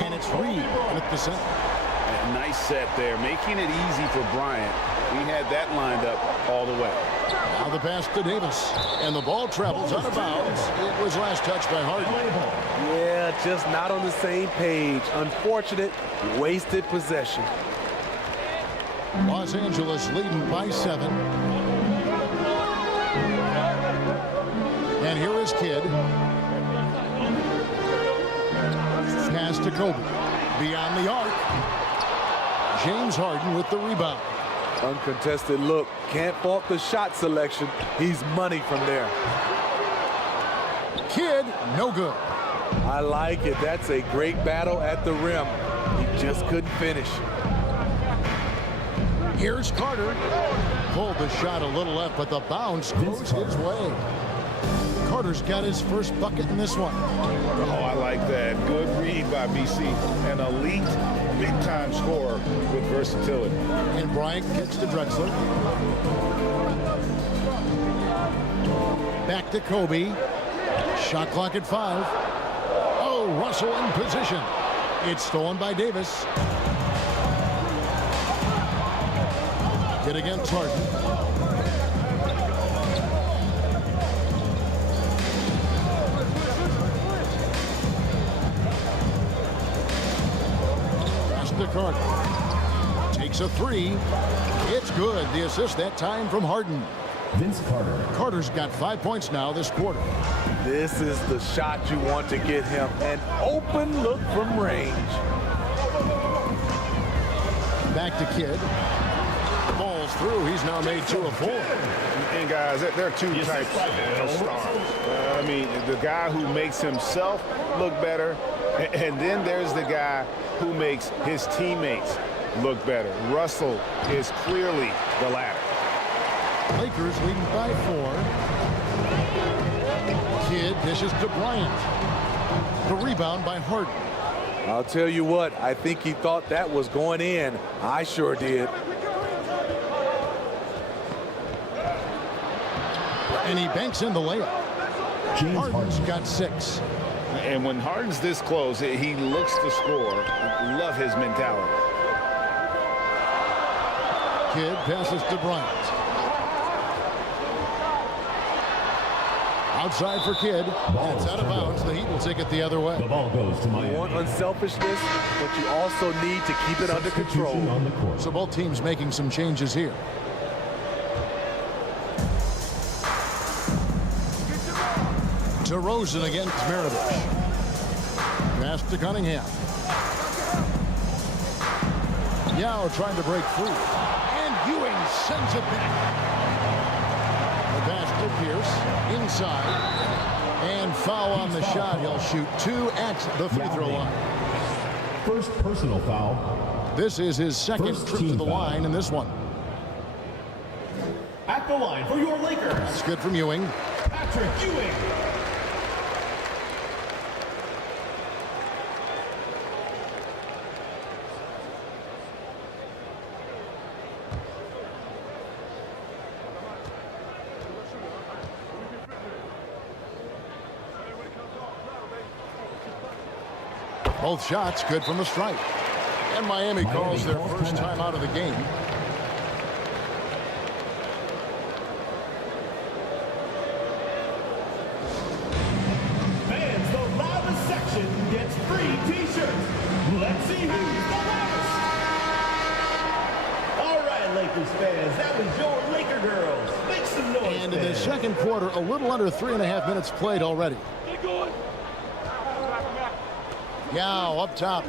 and it's Reed at the center. A nice set there, making it easy for Bryant. He had that lined up all the way. Now the pass to Davis, and the ball travels out of bounds. It was last touched by Harden. Yeah, just not on the same page. Unfortunate, wasted possession. Los Angeles leading by 7. And here is Kidd. Pass to Kobe. Beyond the arc. James Harden with the rebound. Uncontested look. Can't fault the shot selection. He's money from there. Kidd, no good. I like it. That's a great battle at the rim. He just couldn't finish. Here's Carter. Pulled the shot a little left, but the bounce goes his way. Carter's got his first bucket in this one. Oh, I like that. Good read by BC. An elite, big-time scorer with versatility. And Bryant gets to Drexler. Back to Kobe. Shot clock at 5. Oh, Russell in position. It's stolen by Davis. Hit against Harden. Carter takes a 3. It's good. The assist that time from Harden. Vince Carter. Carter's got 5 points now this quarter. This is the shot you want to get him. An open look from range. Back to Kidd. Ball's through. He's now made 2 of 4. And guys, there are 2 types of stars. I mean, the guy who makes himself look better, and then there's the guy who makes his teammates look better. Russell is clearly the latter. Lakers leading by 4. Kidd dishes to Bryant. The rebound by Harden. I'll tell you what, I think he thought that was going in. I sure did. And he banks in the layup. Harden's got 6. And when Harden's this close, he looks to score. Love his mentality. Kidd passes to Bryant. Outside for Kidd. And it's out of bounds. The Heat will take it the other way. The ball goes to Miami. You want unselfishness, but you also need to keep it under control. On the court. So both teams making some changes here. DeRozan against MARAVICH. Pass to Cunningham. Yao trying to break free. And Ewing sends it back. The pass to Pierce. Inside. And foul on the shot. He'll shoot 2 at the free throw line. First personal foul. This is his second trip to the line in this one. At the line for your Lakers. That's good from Ewing. Patrick Ewing. Both shots good from the stripe. And Miami calls their first time out of the game. Fans, the loudest section gets free t-shirts. Let's see who's the loudest. All right, Lakers fans, that was your Laker girls. Make some noise. And in the second quarter, a little under 3.5 minutes played already. Yao up top.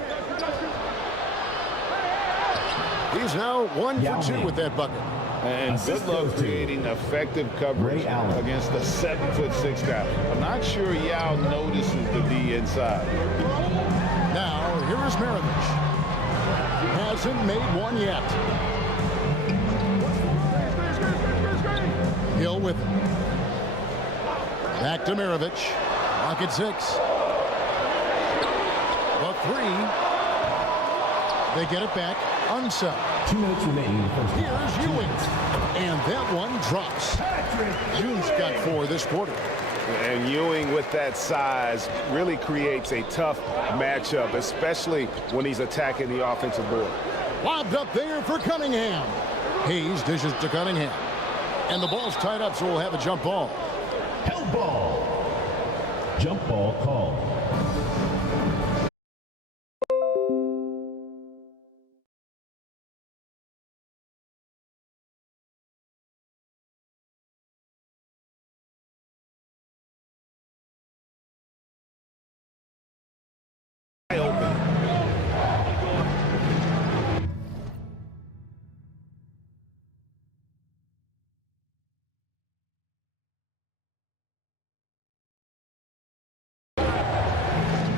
He's now 1 for 2 with that bucket. And good luck creating effective coverage against the 7'6" guy. I'm not sure Yao notices the D inside. Now, here Here's Maravich. Hasn't made one yet. Hill with it. Back to Maravich. Lock at 6. The 3. They get it back. UNSELD. 2 minutes remaining in the first half. Here's Ewing. And that one drops. Ewing's got 4 this quarter. And Ewing with that size really creates a tough matchup, especially when he's attacking the offensive board. Lobbed up there for Cunningham. Hayes dishes to Cunningham. And the ball's tied up, so we'll have a jump ball. Held ball. Jump ball called.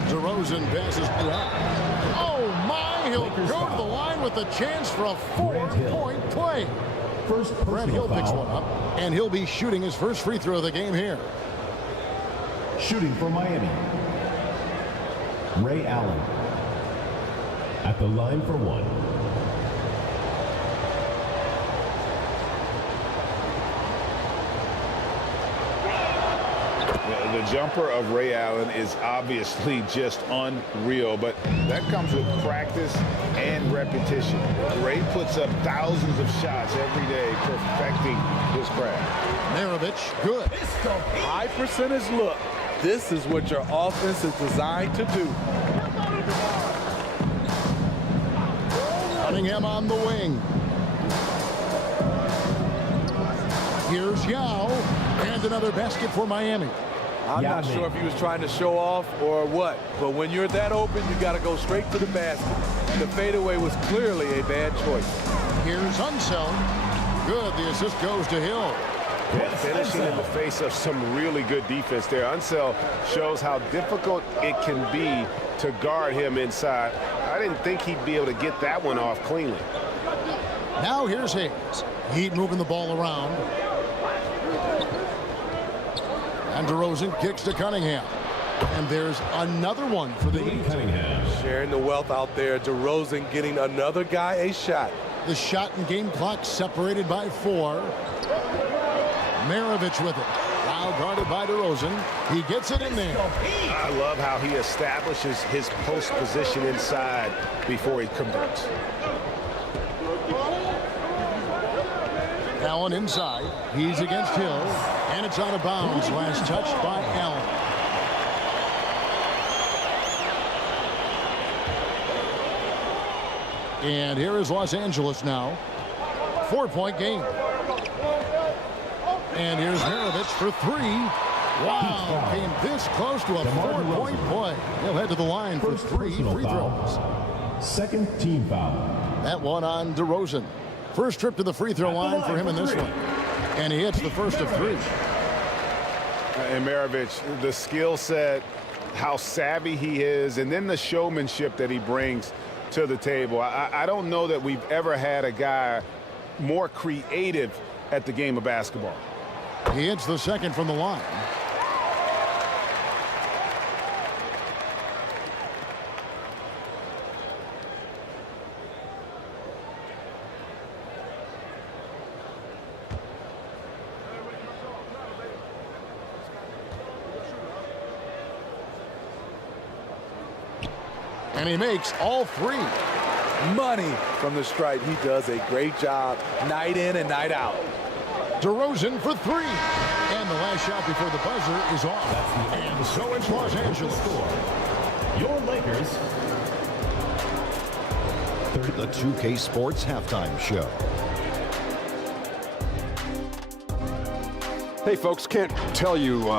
DeRozan passes. Oh my, he'll go to the line with a chance for a 4-point play. Brad Hill picks one up, and he'll be shooting his first free throw of the game here. Shooting for Miami, Ray Allen at the line for 1. The jumper of Ray Allen is obviously just unreal, but that comes with practice and repetition. Ray puts up thousands of shots every day, perfecting his craft. Maravich, good. High percentage look. This is what your offense is designed to do. Cunningham on the wing. Here's Yao, and another basket for Miami. I'm not sure if he was trying to show off or what, but when you're that open, you got to go straight to the basket. And the fadeaway was clearly a bad choice. Here's UNSELD. Good. The assist goes to Hill. Yeah, finishing in the face of some really good defense there. UNSELD shows how difficult it can be to guard him inside. I didn't think he'd be able to get that one off cleanly. Now here's Hayes. Heat moving the ball around. And DeRozan kicks to Cunningham. And there's another one for the Heat. Sharing the wealth out there. DeRozan getting another guy a shot. The shot and game clock separated by 4. Maravich with it. Now guarded by DeRozan. He gets it in there. I love how he establishes his post position inside before he converts. Allen inside. He's against Hill. And it's out of bounds. Last touch by Allen. And here is Los Angeles now. 4-point game. And here's Maravich for 3. Wow, came this close to a 4-point play. He'll head to the line for 3 free throws. Second team foul. That one on DeRozan. First trip to the free throw line for him in this one. And he hits the first of 3. And Maravich, the skill set, how savvy he is, and then the showmanship that he brings to the table. I don't know that we've ever had a guy more creative at the game of basketball. He hits the second from the line. And he makes all 3. Money from the stripe. He does a great job night in and night out. DeRozan for 3. And the last shot before the buzzer is off. And so it's Los Angeles. Your Lakers. The 2K Sports Halftime Show. Hey, folks, can't tell you,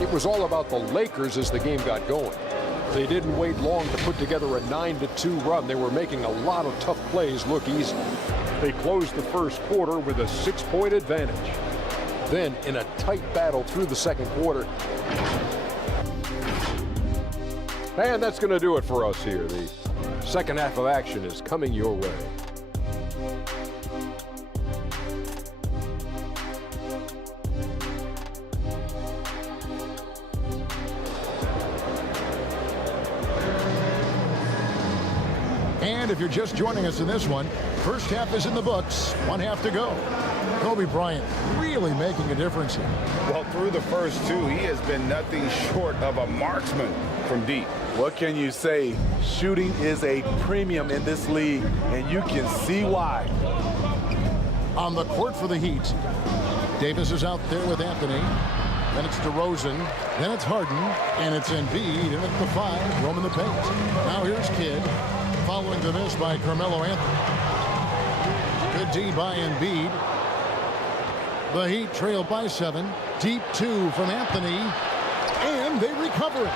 it was all about the Lakers as the game got going. They didn't wait long to put together a 9-2 run. They were making a lot of tough plays look easy. They closed the first quarter with a 6-point advantage. Then, in a tight battle through the second quarter. And that's going to do it for us here. The second half of action is coming your way. And if you're just joining us in this one, first half is in the books, 1 half to go. Kobe Bryant really making a difference here. Well, through the first two, he has been nothing short of a marksman from deep. What can you say? Shooting is a premium in this league, and you can see why. On the court for the Heat, Davis is out there with Anthony. Then it's DeRozan. Then it's Harden. And it's Embiid. And at the 5, roaming the paint. Now here's Kidd. Following the miss by Carmelo Anthony. Good D by Embiid. The Heat trail by 7. Deep 2 from Anthony. And they recover it.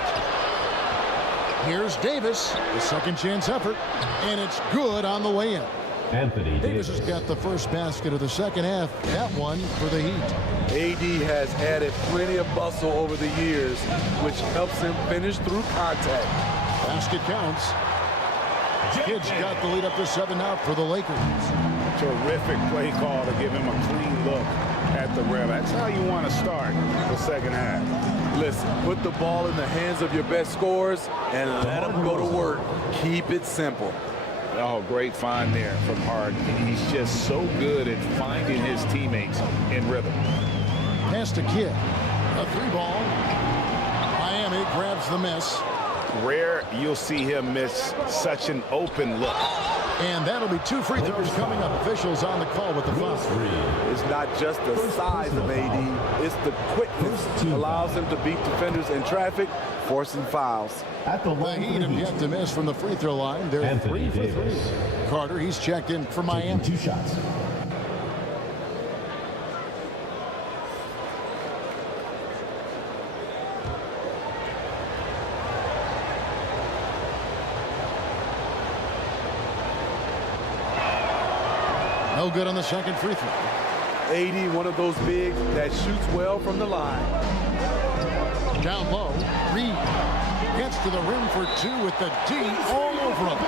Here's Davis. The second chance effort. And it's good on the way in. Anthony Davis has got the first basket of the second half. That one for the Heat. AD has added plenty of muscle over the years, which helps him finish through contact. Basket counts. Kidd's got the lead up to 7 now for the Lakers. Terrific play call to give him a clean look at the rim. That's how you want to start the second half. Listen, put the ball in the hands of your best scorers and let them go to work. Keep it simple. Oh, great find there from Harden. He's just so good at finding his teammates in rhythm. Pass to Kidd. A 3-ball. Miami grabs the miss. Rare you'll see him miss such an open look. And that'll be 2 free throws coming up. Officials on the call with the foul. It's not just the size of AD, it's the quickness allows him to beat defenders in traffic, forcing fouls. At the The Heat have yet to miss from the free throw line. They're Anthony 3 for 3. Davis. Carter, he's checked in for Miami. 2 shots. No good on the second free throw. AD, one of those bigs that shoots well from the line. Down low, Reed gets to the rim for 2 with the D all over him.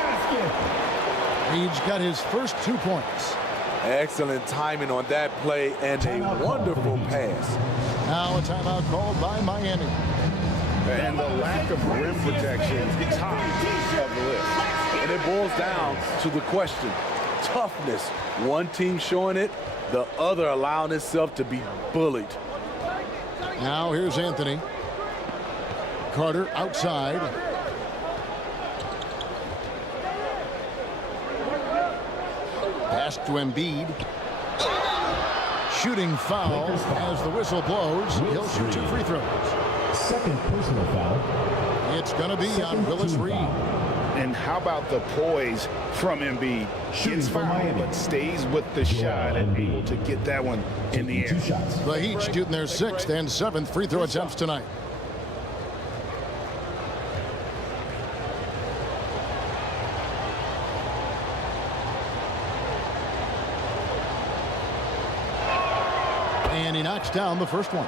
Reed's got his first 2 points. Excellent timing on that play and a wonderful pass. Now a timeout called by Miami. And the lack of rim protection, top of the list. And it boils down to the question. Toughness. One team showing it, the other allowing itself to be bullied. Now here's Anthony. Carter outside. Pass to Embiid. Shooting foul as the whistle blows. He'll shoot 2 free throws. Second personal foul. It's going to be on Willis Reed. And how about the poise from Embiid? Gets fouled, but stays with the shot and able to get that one in the air. The Heat shooting their 6th and 7th free throw attempts tonight. And he knocks down the first one.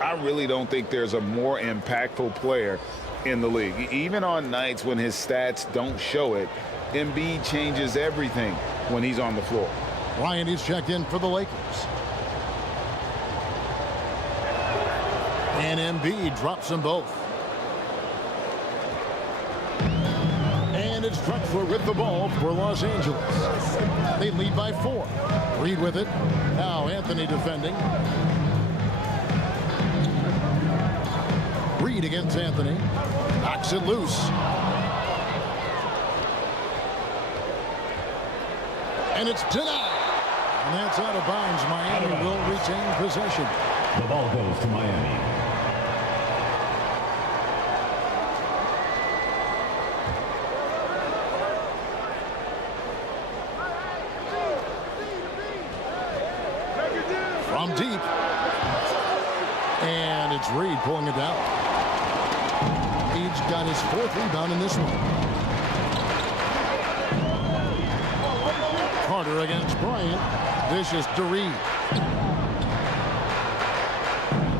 I really don't think there's a more impactful player in the league. Even on nights when his stats don't show it, Embiid changes everything when he's on the floor. Bryant is checked in for the Lakers. And Embiid drops them both. And it's Drexler with the ball for Los Angeles. They lead by 4. Reed with it. Now Anthony defending. Reed against Anthony. Knocks it loose. And it's denied. And that's out of bounds. Miami will retain possession. The ball goes to Miami. From deep. And it's Reed pulling it down. Reed's got his 4th rebound in this one. Carter against Bryant. Vicious to Reed.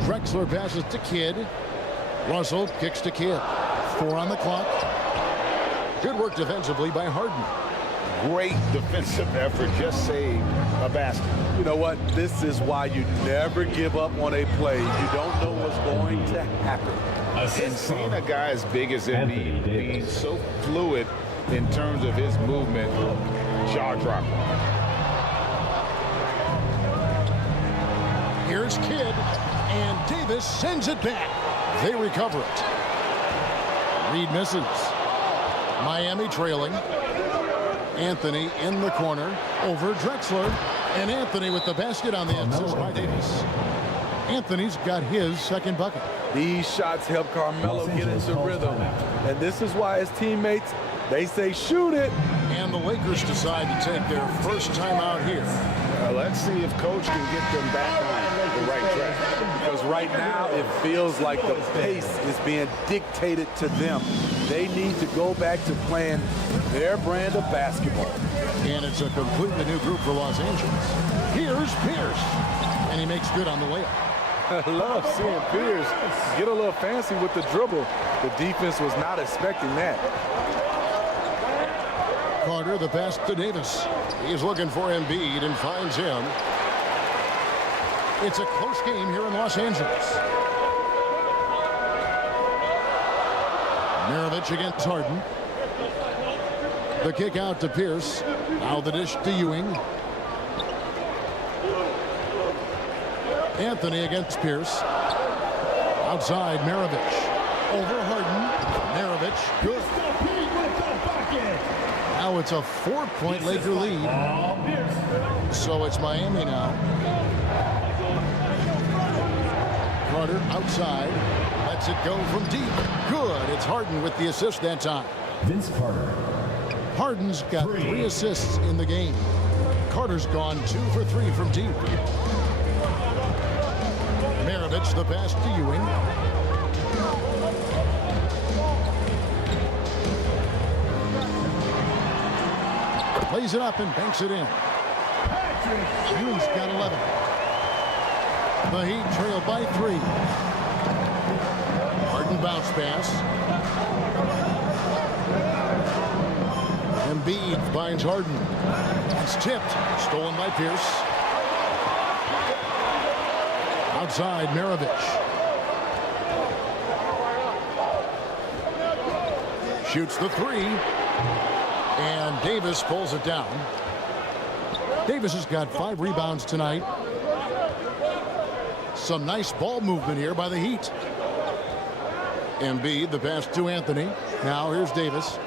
Drexler passes to Kidd. Russell kicks to Kidd. 4 on the clock. Good work defensively by Harden. Great defensive effort, just saved a basket. You know what? This is why you never give up on a play. You don't know what's going to happen. And seeing a guy as big as Embiid being so fluid in terms of his movement, jaw-dropping. Here's Kidd, and Davis sends it back. They recover it. Reed misses. Miami trailing. Anthony in the corner over Drexler, and Anthony with the basket on the assist by Davis. Anthony's got his second bucket. These shots help Carmelo get into rhythm, and this is why his teammates, they say shoot it. And the Lakers decide to take their first time out here. Let's see if Coach can get them back on the right track. Because right now it feels like the pace is being dictated to them. They need to go back to playing their brand of basketball. And it's a completely new group for Los Angeles. Here's Pierce, and he makes good on the layup. I love seeing Pierce get a little fancy with the dribble. The defense was not expecting that. Carter, the pass to Davis. He's looking for Embiid and finds him. It's a close game here in Los Angeles. Maravich against Harden. The kick out to Pierce. Now the dish to Ewing. Anthony against Pierce. Outside Maravich. Over Harden. Maravich. Good. Now it's a 4-point Laker lead. So it's Miami now. Carter outside. Lets it go from deep. Good. It's Harden with the assist that time. Vince Carter. Harden's got 3 assists in the game. Carter's gone 2 for 3 from deep. Maravich the pass to Ewing. Plays it up and banks it in. Ewing's got 11. The Heat trail by 3. Harden bounce pass. Embiid finds Harden. It's tipped. Stolen by Pierce. Outside Maravich. Shoots the 3. And Davis pulls it down. Davis has got 5 rebounds tonight. Some nice ball movement here by the Heat. Embiid, the pass to Anthony. Now here's Davis.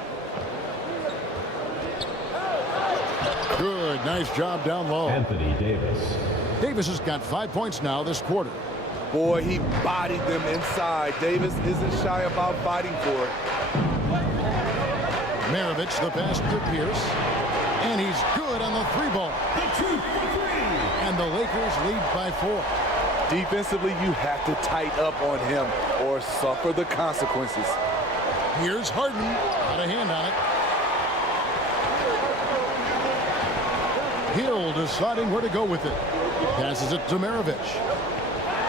Good, nice job down low. Anthony Davis. Davis has got 5 points now this quarter. Boy, he bodied them inside. Davis isn't shy about fighting for it. Maravich, the pass to Pierce. And he's good on the 3-ball. And the Lakers lead by 4. Defensively, you have to tighten up on him or suffer the consequences. Here's Harden. Got a hand on it. Hill deciding where to go with it. Passes it to Maravich.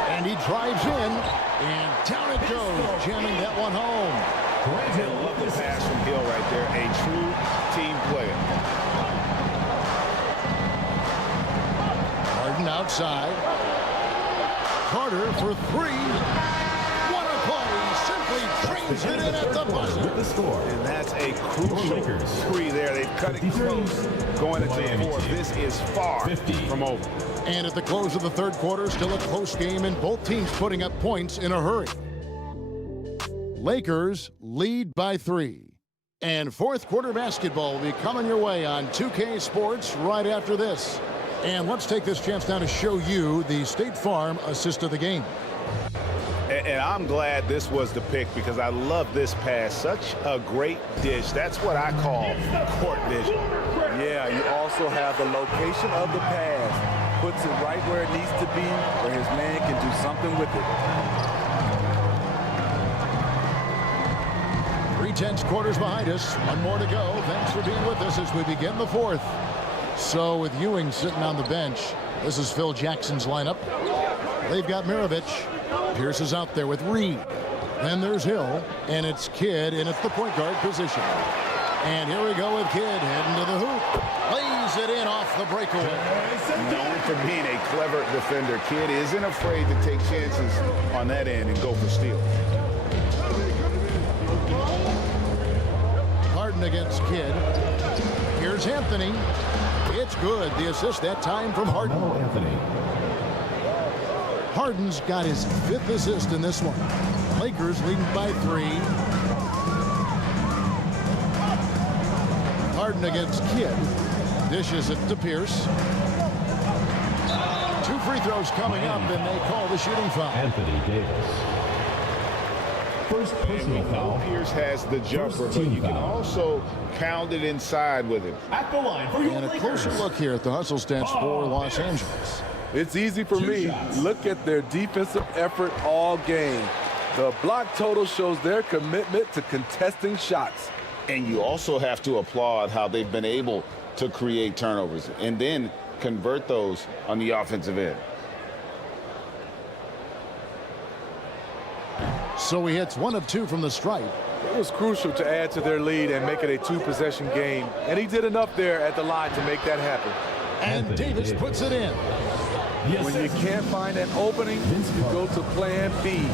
And he drives in. And down it goes. Jamming that one home. I love the pass from Hill right there. A true team player. Harden outside. Carter for 3. What a play. Simply trains it in at the buzzer. With the score. And that's a crucial 3 there. They've cut it close going into the 4th. This is far from over. And at the close of the 3rd quarter, still a close game, and both teams putting up points in a hurry. Lakers lead by 3. And 4th quarter basketball will be coming your way on 2K Sports right after this. And let's take this chance now to show you the State Farm assist of the game. And I'm glad this was the pick because I love this pass. Such a great dish. That's what I call court vision. Yeah, you also have the location of the pass. Puts it right where it needs to be, where his man can do something with it. 3/10 quarters behind us. 1 more to go. Thanks for being with us as we begin the 4th. So with Ewing sitting on the bench, this is Phil Jackson's lineup. They've got Maravich. Pierce is out there with Reed. Then there's Hill, and it's Kidd in at the point guard position. And here we go with Kidd heading to the hoop. Lays it in off the breakaway. Known for being a clever defender, Kidd isn't afraid to take chances on that end and go for steals. Harden against Kidd. Here's Anthony. It's good. The assist that time from Harden. Harden's got his 5th assist in this one. Lakers leading by 3. Harden against Kidd. Dishes it to Pierce. 2 free throws coming up, and they call the shooting foul. Anthony Davis. First personal foul. Pierce has the jumper, but you can also pound it inside with him. At the line for your And a closer look here at the hustle stats for Los Angeles. It's easy for me. Look at their defensive effort all game. The block total shows their commitment to contesting shots. And you also have to applaud how they've been able to create turnovers and then convert those on the offensive end. So he hits 1 of 2 from the stripe. It was crucial to add to their lead and make it a 2-possession game. And he did enough there at the line to make that happen. And Davis puts it in. When you can't find an opening, you go to plan B.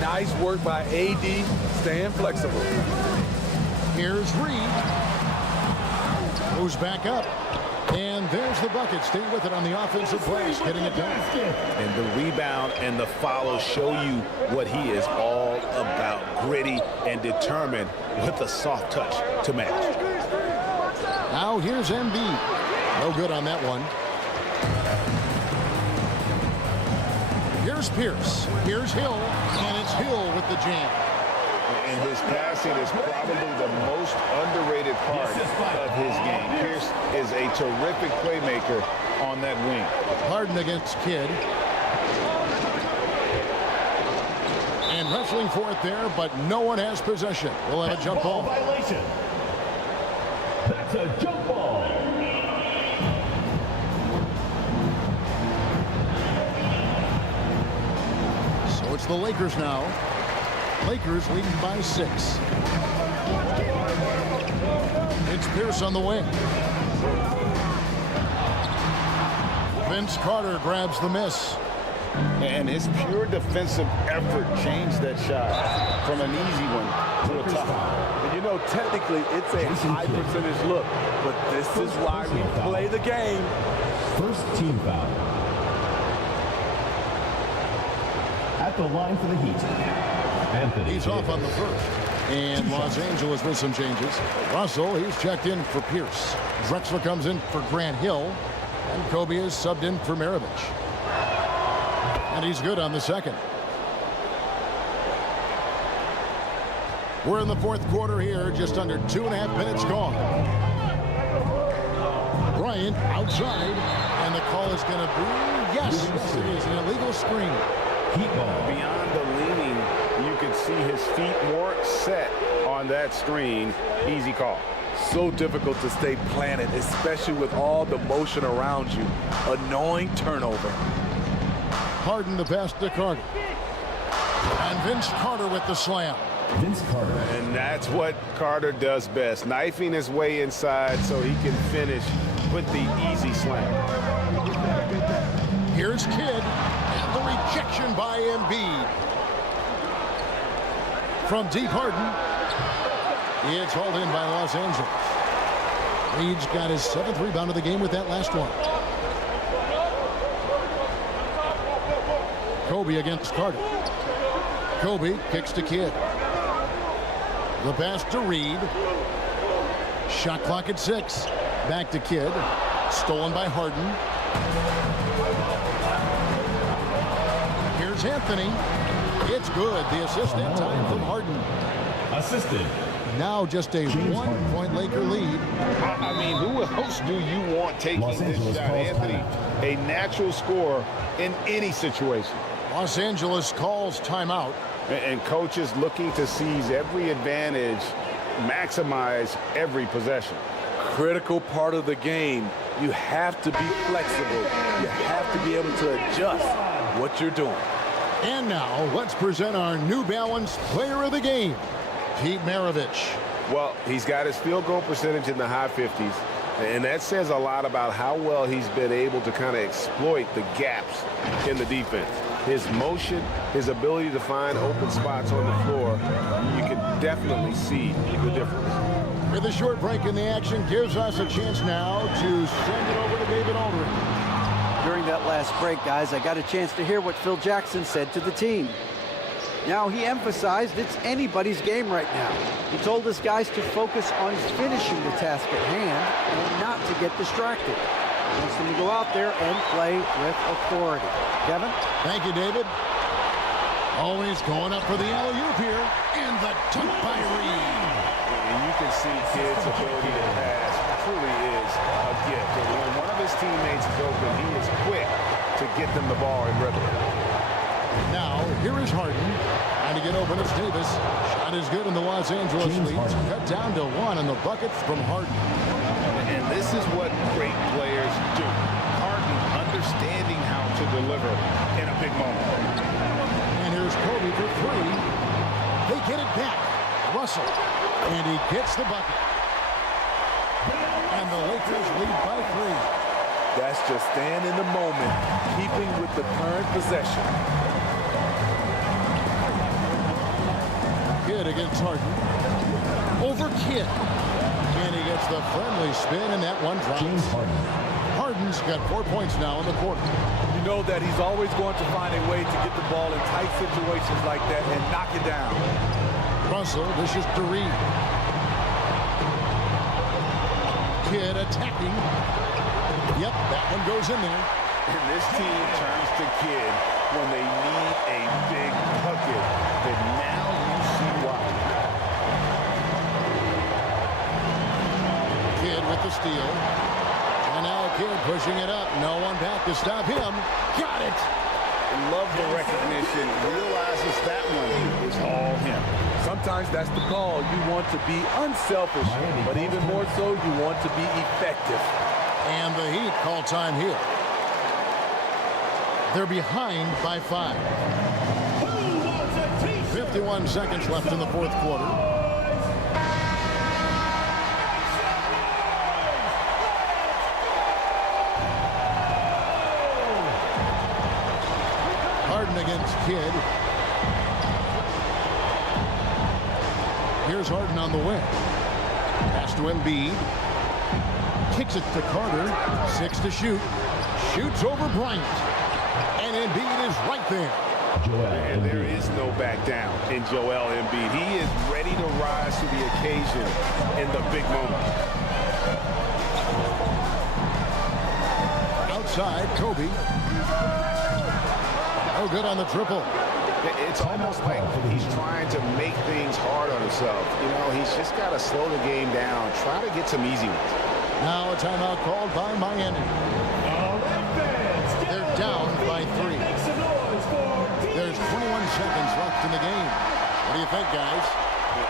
Nice work by AD, staying flexible. Here's Reed. Moves back up. And there's the bucket. Staying with it on the offensive glass, getting it down. And the rebound and the follow show you what he is all about. Gritty and determined with a soft touch to match. Now here's Embiid. No good on that one. Here's Pierce. Here's Hill. And it's Hill with the jam. And his passing is probably the most underrated part of his game. Pierce is a terrific playmaker on that wing. Harden against Kidd. And wrestling for it there, but no one has possession. We'll have a jump ball. Violation. That's a jump ball. So it's the Lakers now. Lakers leading by 6. It's Pierce on the wing. Vince Carter grabs the miss. And his pure defensive effort changed that shot from an easy one to a tough one. And you know, technically, it's a high percentage look, but this is why we play the game. First team foul. At the line for the Heat. Anthony He's off on the first. And Los Angeles with some changes. Russell, he's checked in for Pierce. Drexler comes in for Grant Hill. And Kobe is subbed in for MARAVICH. And he's good on the second. We're in the 4th quarter here. Just under 2.5 minutes gone. Bryant outside. And the call is going to be, yes, it is an illegal screen. Heat ball. Beyond the leaning, you could see his feet weren't set on that screen. Easy call. So difficult to stay planted, especially with all the motion around you. Annoying turnover. Harden the pass to Carter. And Vince Carter with the slam. Vince Carter. And that's what Carter does best. Knifing his way inside so he can finish with the easy slam. Here's Kidd. And the rejection by Embiid. From deep, Harden. It's hauled in by Los Angeles. Reed's got his 7th rebound of the game with that last one. Kobe against Carter. Kobe kicks to Kidd. The pass to Reed. Shot clock at 6. Back to Kidd. Stolen by Harden. Here's Anthony. It's good. The assist that time from Harden. Assisted. Now just a 1-point Laker lead. I mean, who else do you want taking this shot? Anthony, a natural scorer in any situation. Los Angeles calls timeout. And coaches looking to seize every advantage, maximize every possession. Critical part of the game. You have to be flexible. You have to be able to adjust what you're doing. And now let's present our New Balance Player of the Game, Pete MARAVICH. Well, he's got his field goal percentage in the high 50s, and that says a lot about how well he's been able to kind of exploit the gaps in the defense. His motion, his ability to find open spots on the floor, you can definitely see the difference. With a short break in the action, gives us a chance now to send it over to David Aldridge. During that last break, guys, I got a chance to hear what Phil Jackson said to the team. Now, he emphasized it's anybody's game right now. He told his guys to focus on finishing the task at hand and not to get distracted. He wants them to go out there and play with authority. Kevin? Thank you, David. Always going up for the alley-oop here, and the dunk by Reed. And you can see Kidd's ability to pass truly is a gift. And when one of his teammates is open, he is quick to get them the ball in rhythm. Now, here is Harden. Trying to get open, it's Davis. Shot is good, and the Los Angeles leads. Cut down to 1 on the bucket from Harden. And this is what great players do. Harden understanding how to deliver in a big moment. And here's Kobe for 3. They get it back. Russell. And he gets the bucket. And the Lakers lead by 3. That's just staying in the moment, keeping with the current possession. Kidd against Harden. Over Kidd. And he gets the friendly spin, and that one drops. Harden's got 4 points now in the quarter. You know that he's always going to find a way to get the ball in tight situations like that and knock it down. Russell, this is DeRee. Kidd attacking. Yep, that one goes in there. And this team turns to Kidd when they need a big bucket. And now you see why. Kidd with the steal. And now Kidd pushing it up. No one back to stop him. Got it. Love the recognition. Realizes that one is all him. Sometimes that's the call. You want to be unselfish, but even more so, you want to be effective. And the Heat call time here. They're behind by 5. 51 seconds left in the fourth quarter. Harden against Kidd. Here's Harden on the wing. Pass to Embiid. Kicks it to Carter. 6 to shoot. Shoots over Bryant. And Embiid is right there. And there is no back down in Joel Embiid. He is ready to rise to the occasion in the big moment. Outside, Kobe. Oh, good on the triple. It's almost like he's trying to make things hard on himself. You know, he's just got to slow the game down, try to get some easy ones. Now a timeout called by Miami. They're down by 3. There's 21 seconds left in the game. What do you think, guys?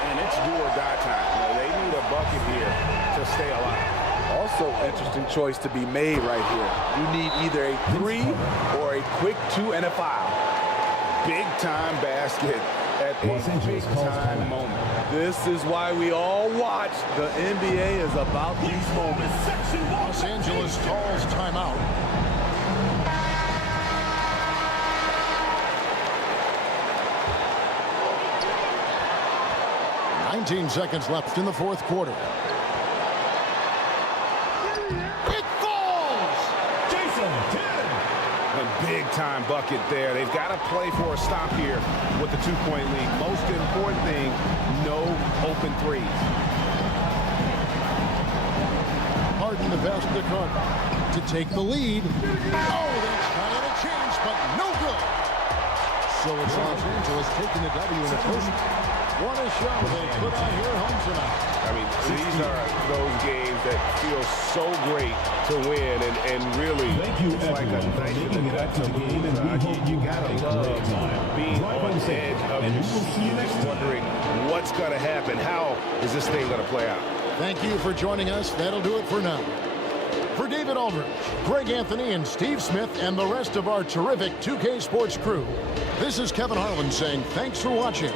And it's do or die time. You know, they need a bucket here to stay alive. Also, interesting choice to be made right here. You need either a 3 or a quick 2 and a foul. Big time basket at a big time moment. This is why we all watch. The NBA is about these moments. Los Angeles calls timeout. $19 seconds left in the fourth quarter. It falls! A big-time bucket there. They've got to play for a stop here with the 2-point lead. Most important thing, no open threes. Harden the pass to Carter to take the lead. Oh, they try to change, but no good. So it's Los Angeles taking the W in the first. What a show they put on here at home tonight. I mean, these are those games that feel so great to win, and really, it's like a night in the gut to lose. You gotta love being on the edge of your seat, just wondering what's gonna happen. How is this thing gonna play out? Thank you for joining us. That'll do it for now. For David Aldridge, Greg Anthony, and Steve Smith, and the rest of our terrific 2K Sports crew, this is Kevin Harlan saying thanks for watching.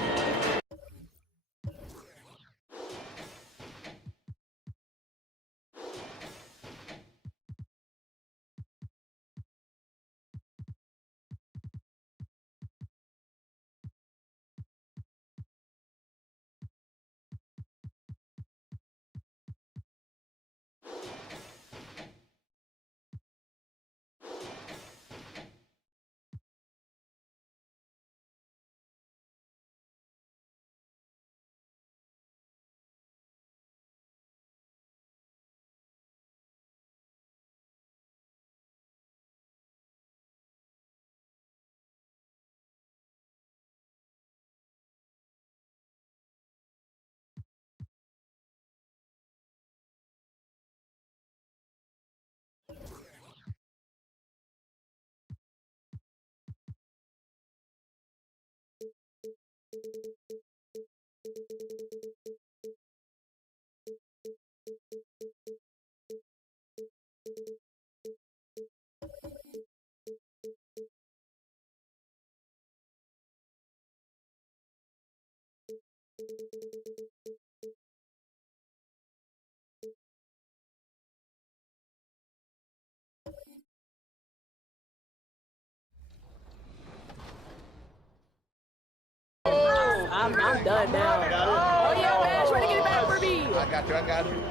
I'm done now. Oh, yeah, man. Try to get it back for me. I got you. I got you.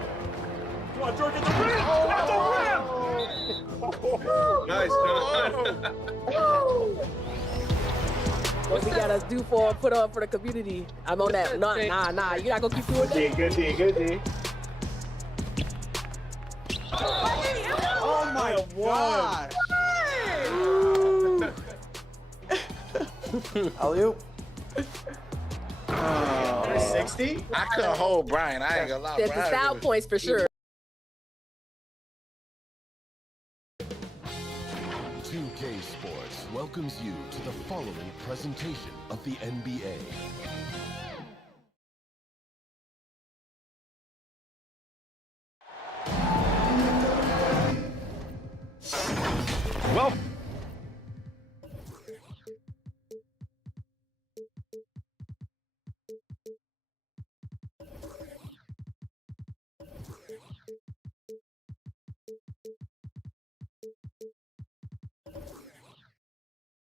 Come on, Dirk, at the rim! At the rim! Nice, what we gotta do for put on for the community? I'm on that. Nah. You're not gonna keep doing that. Good D. Oh my God! Alley-oop. 60? I couldn't hold Brian. I ain't gonna lie. That's the style points for sure. 2K Sports welcomes you to the following presentation of the NBA. Well,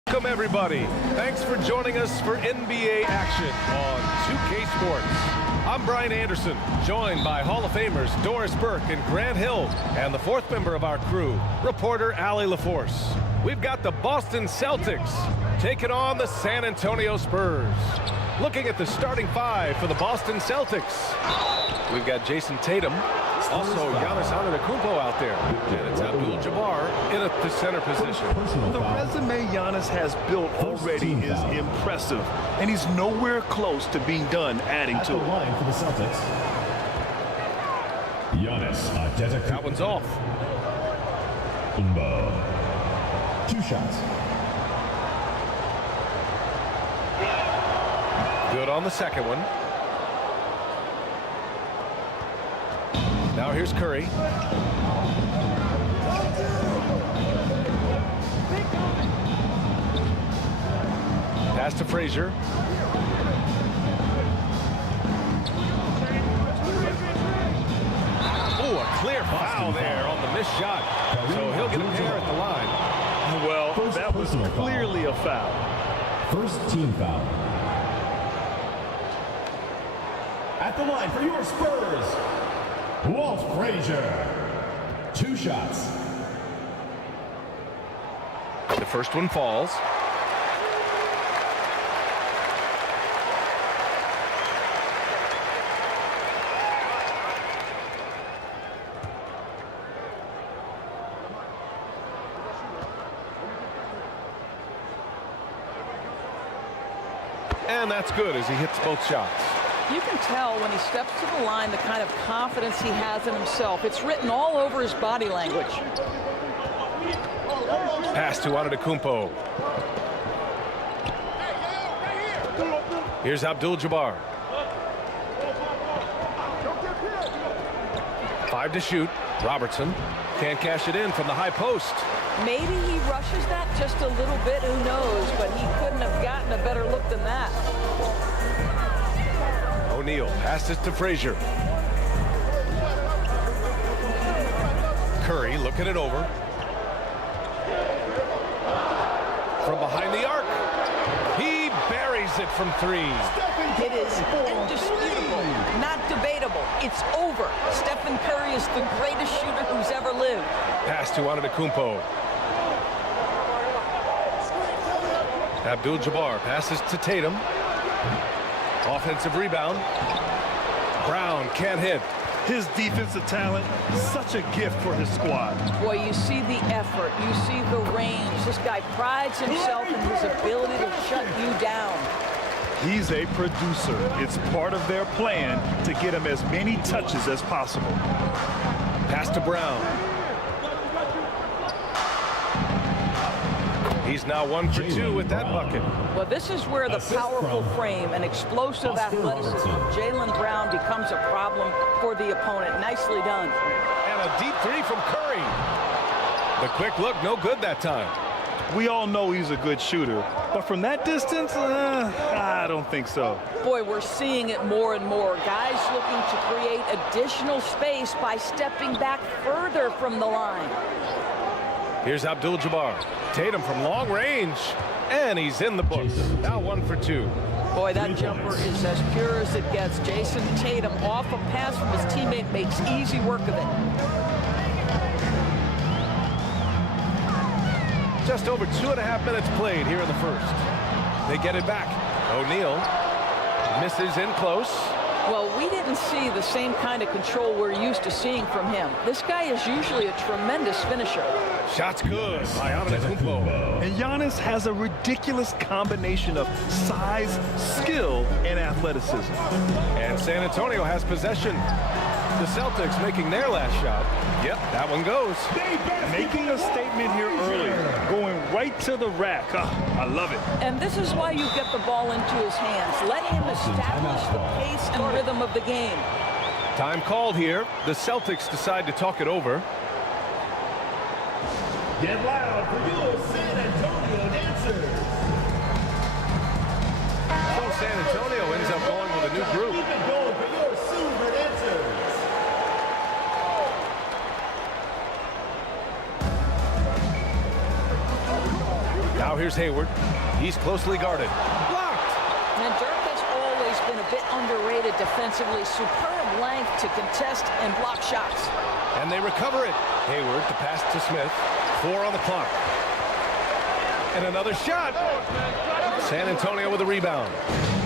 welcome everybody. Thanks for joining us for NBA action on 2K Sports. I'm Brian Anderson, joined by Hall of Famers Doris Burke and Grant Hill, and the fourth member of our crew, reporter Allie LaForce. We've got the Boston Celtics taking on the San Antonio Spurs. Looking at the starting five for the Boston Celtics, we've got Jason Tatum, also Giannis Antetokounmpo out there, and it's Abdul-Jabbar in the center position. The resume Giannis has built already is impressive, and he's nowhere close to being done adding to it. Line for the Celtics. Giannis Antetokounmpo. That one's off. 2 shots. Good on the second one. Now here's Curry. Pass to Frazier. Oh, a clear foul there on the missed shot. So he'll get a pair at the line. Well, that was clearly a foul. First team foul. At the line for your Spurs, Walt Frazier. 2 shots. The first one falls. And that's good as he hits both shots. You can tell when he steps to the line the kind of confidence he has in himself. It's written all over his body language. Pass to Antetokounmpo. Here's Abdul-Jabbar. 5 to shoot. Robertson can't cash it in from the high post. Maybe he rushes that just a little bit, who knows, but he couldn't have gotten a better look than that. O'Neal passes to Frazier. Curry looking it over. From behind the arc. He buries it from 3. It is indisputable, not debatable. It's over. Stephen Curry is the greatest shooter who's ever lived. Pass to Antetokounmpo. Abdul-Jabbar passes to Tatum. Offensive rebound. Brown can't hit. His defensive talent, such a gift for his squad. Boy, you see the effort, you see the range. This guy prides himself in his ability to shut you down. He's a producer. It's part of their plan to get him as many touches as possible. Pass to Brown. He's now 1 for 2 with that bucket. Well, this is where the powerful frame and explosive athleticism of Jaylen Brown becomes a problem for the opponent. Nicely done. And a deep 3 from Curry. The quick look, no good that time. We all know he's a good shooter, but from that distance, I don't think so. Boy, we're seeing it more and more. Guys looking to create additional space by stepping back further from the line. Here's Abdul-Jabbar. Tatum from long range, and he's in the books. Now 1 for 2. Boy, that jumper is as pure as it gets. Jason Tatum off a pass from his teammate makes easy work of it. Just over 2.5 minutes played here in the first. They get it back. O'Neal misses in close. Well, we didn't see the same kind of control we're used to seeing from him. This guy is usually a tremendous finisher. Shot's good by Antetokounmpo. And Giannis has a ridiculous combination of size, skill, and athleticism. And San Antonio has possession. The Celtics making their last shot. Yep, that one goes. Making a statement here early, going right to the rack. I love it. And this is why you get the ball into his hands. Let him establish the pace and rhythm of the game. Time called here. The Celtics decide to talk it over. Get loud for your San Antonio dancers. So San Antonio ends up going with a new group. Keep it going for your Super dancers. Now here's Hayward. He's closely guarded. Blocked. And Dirk has always been a bit underrated defensively. Superb length to contest and block shots. And they recover it. Hayward to pass to Smith. 4 on the clock. And another shot. San Antonio with a rebound.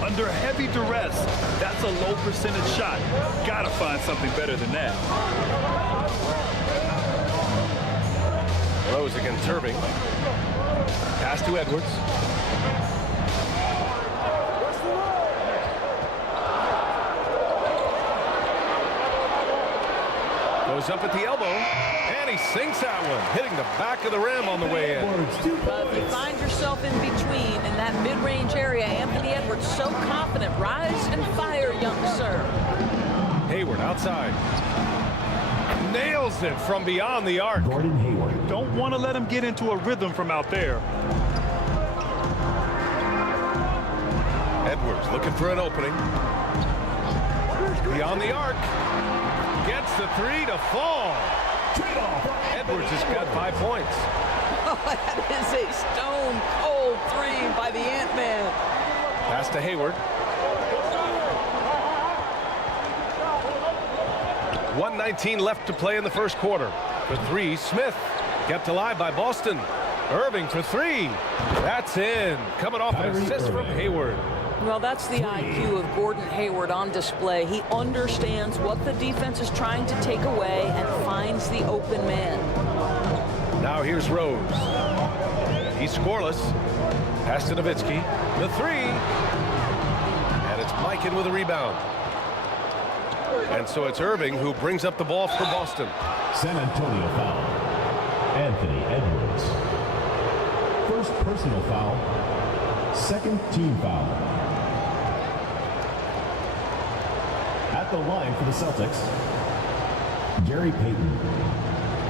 Under heavy duress, that's a low percentage shot. Gotta find something better than that. Rose against Irving. Pass to Edwards. Goes up at the elbow, and he sinks that one, hitting the back of the rim on the way in. But if you find yourself in between in that mid-range area, Anthony Edwards so confident. Rise and fire, young sir. Hayward outside. Nails it from beyond the arc. Gordon Hayward. Don't want to let him get into a rhythm from out there. Edwards looking for an opening. Beyond the arc. Gets the 3 to fall. Edwards has got 5 points. Oh, that is a stone-cold 3 by the Ant-Man. Pass to Hayward. 1:19 left to play in the first quarter. For 3, Smith kept alive by Boston. Irving for 3. That's in. Coming off an assist from Hayward. Well, that's the IQ of Gordon Hayward on display. He understands what the defense is trying to take away and finds the open man. Now here's Rose. He's scoreless. Pass to NOWITZKI. The 3. And it's Mikan with a rebound. And so it's Irving who brings up the ball for Boston. San Antonio foul. Anthony Edwards. First personal foul. Second team foul. At the line for the Celtics, Gary Payton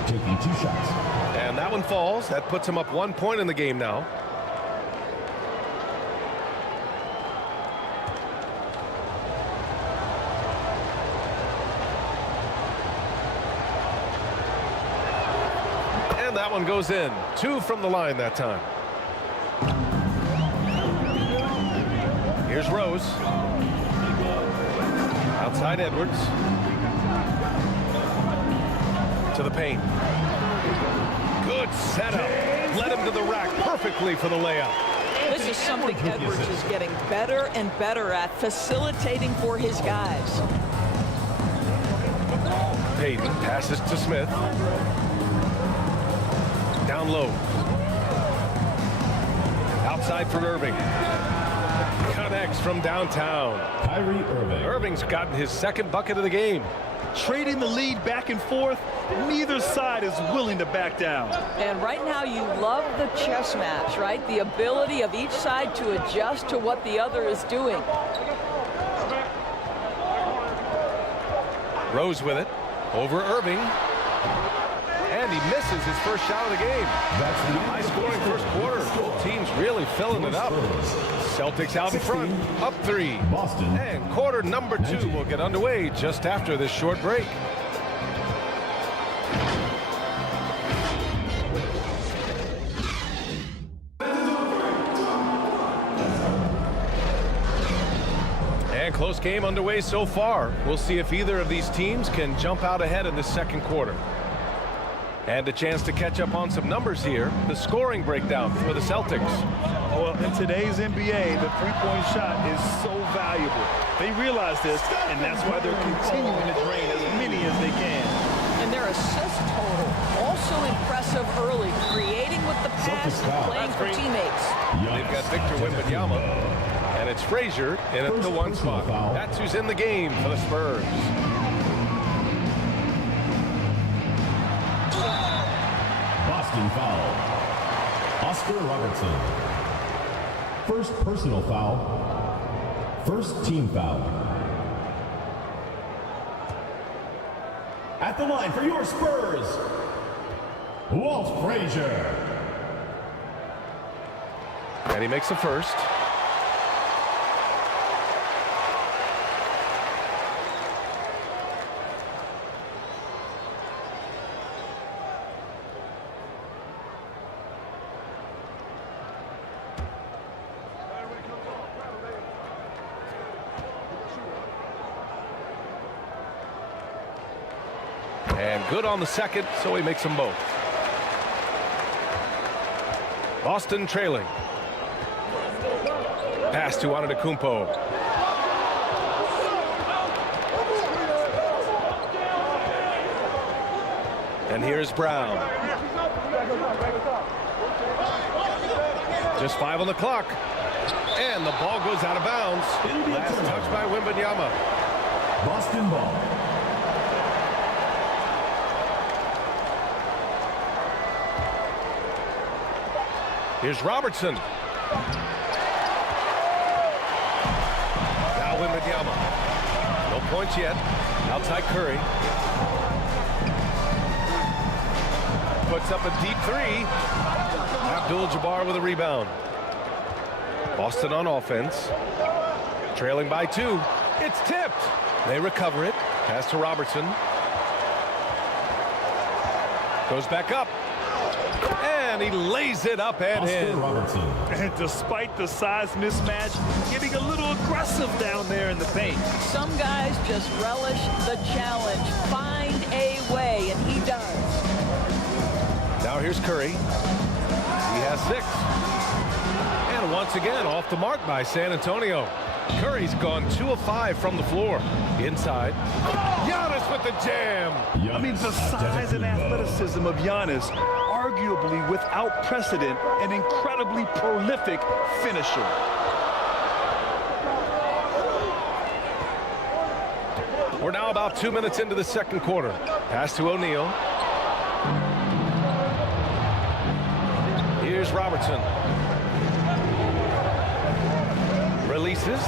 taking 2 shots. And that one falls. That puts him up 1 point in the game now. And that one goes in. 2 from the line that time. Here's Rose. Outside Edwards. To the paint. Good setup. Led him to the rack perfectly for the layup. This is something Edwards is getting better and better at, facilitating for his guys. Payton passes to Smith. Down low. Outside for Irving. Connects from downtown. Kyrie Irving. Irving's gotten his 2nd bucket of the game. Trading the lead back and forth, neither side is willing to back down. And right now you love the chess match, right? The ability of each side to adjust to what the other is doing. Rose with it. Over Irving. And he misses his first shot of the game. That's the high-scoring first quarter. Both teams really filling it up. Celtics out in front, up 3. Boston. And quarter number 2 will get underway just after this short break. And close game underway so far. We'll see if either of these teams can jump out ahead in the second quarter. And a chance to catch up on some numbers here. The scoring breakdown for the Celtics. Well, in today's NBA, the three-point shot is so valuable. They realize this, and that's why they're continuing to drain as many as they can. And their assist total also impressive early, creating with the pass and playing for teammates. They've got Victor Wembanyama, and it's Frazier in at the 1 spot. That's who's in the game for the Spurs. Boston foul. Oscar Robertson. First personal foul. First team foul. At the line for your Spurs, Walt Frazier. And he makes the first. And good on the second, so he makes them both. Boston trailing. Pass to Antetokounmpo. And here's Brown. Just 5 on the clock. And the ball goes out of bounds. Last touch by Wembanyama. Boston ball. Here's Robertson. Now Wembanyama. No points yet. Outside Curry. Puts up a deep three. Abdul-Jabbar with a rebound. Boston on offense. Trailing by 2. It's tipped. They recover it. Pass to Robertson. Goes back up. And he lays it up and in. And despite the size mismatch, getting a little aggressive down there in the paint. Some guys just relish the challenge. Find a way, and he does. Now here's Curry. He has 6. And once again, off the mark by San Antonio. Curry's gone 2 of 5 from the floor. Inside. Giannis with the jam. I mean, the size and athleticism of Giannis, arguably without precedent, an incredibly prolific finisher. We're now about 2 minutes into the second quarter. Pass to O'Neal. Here's Robertson. Releases.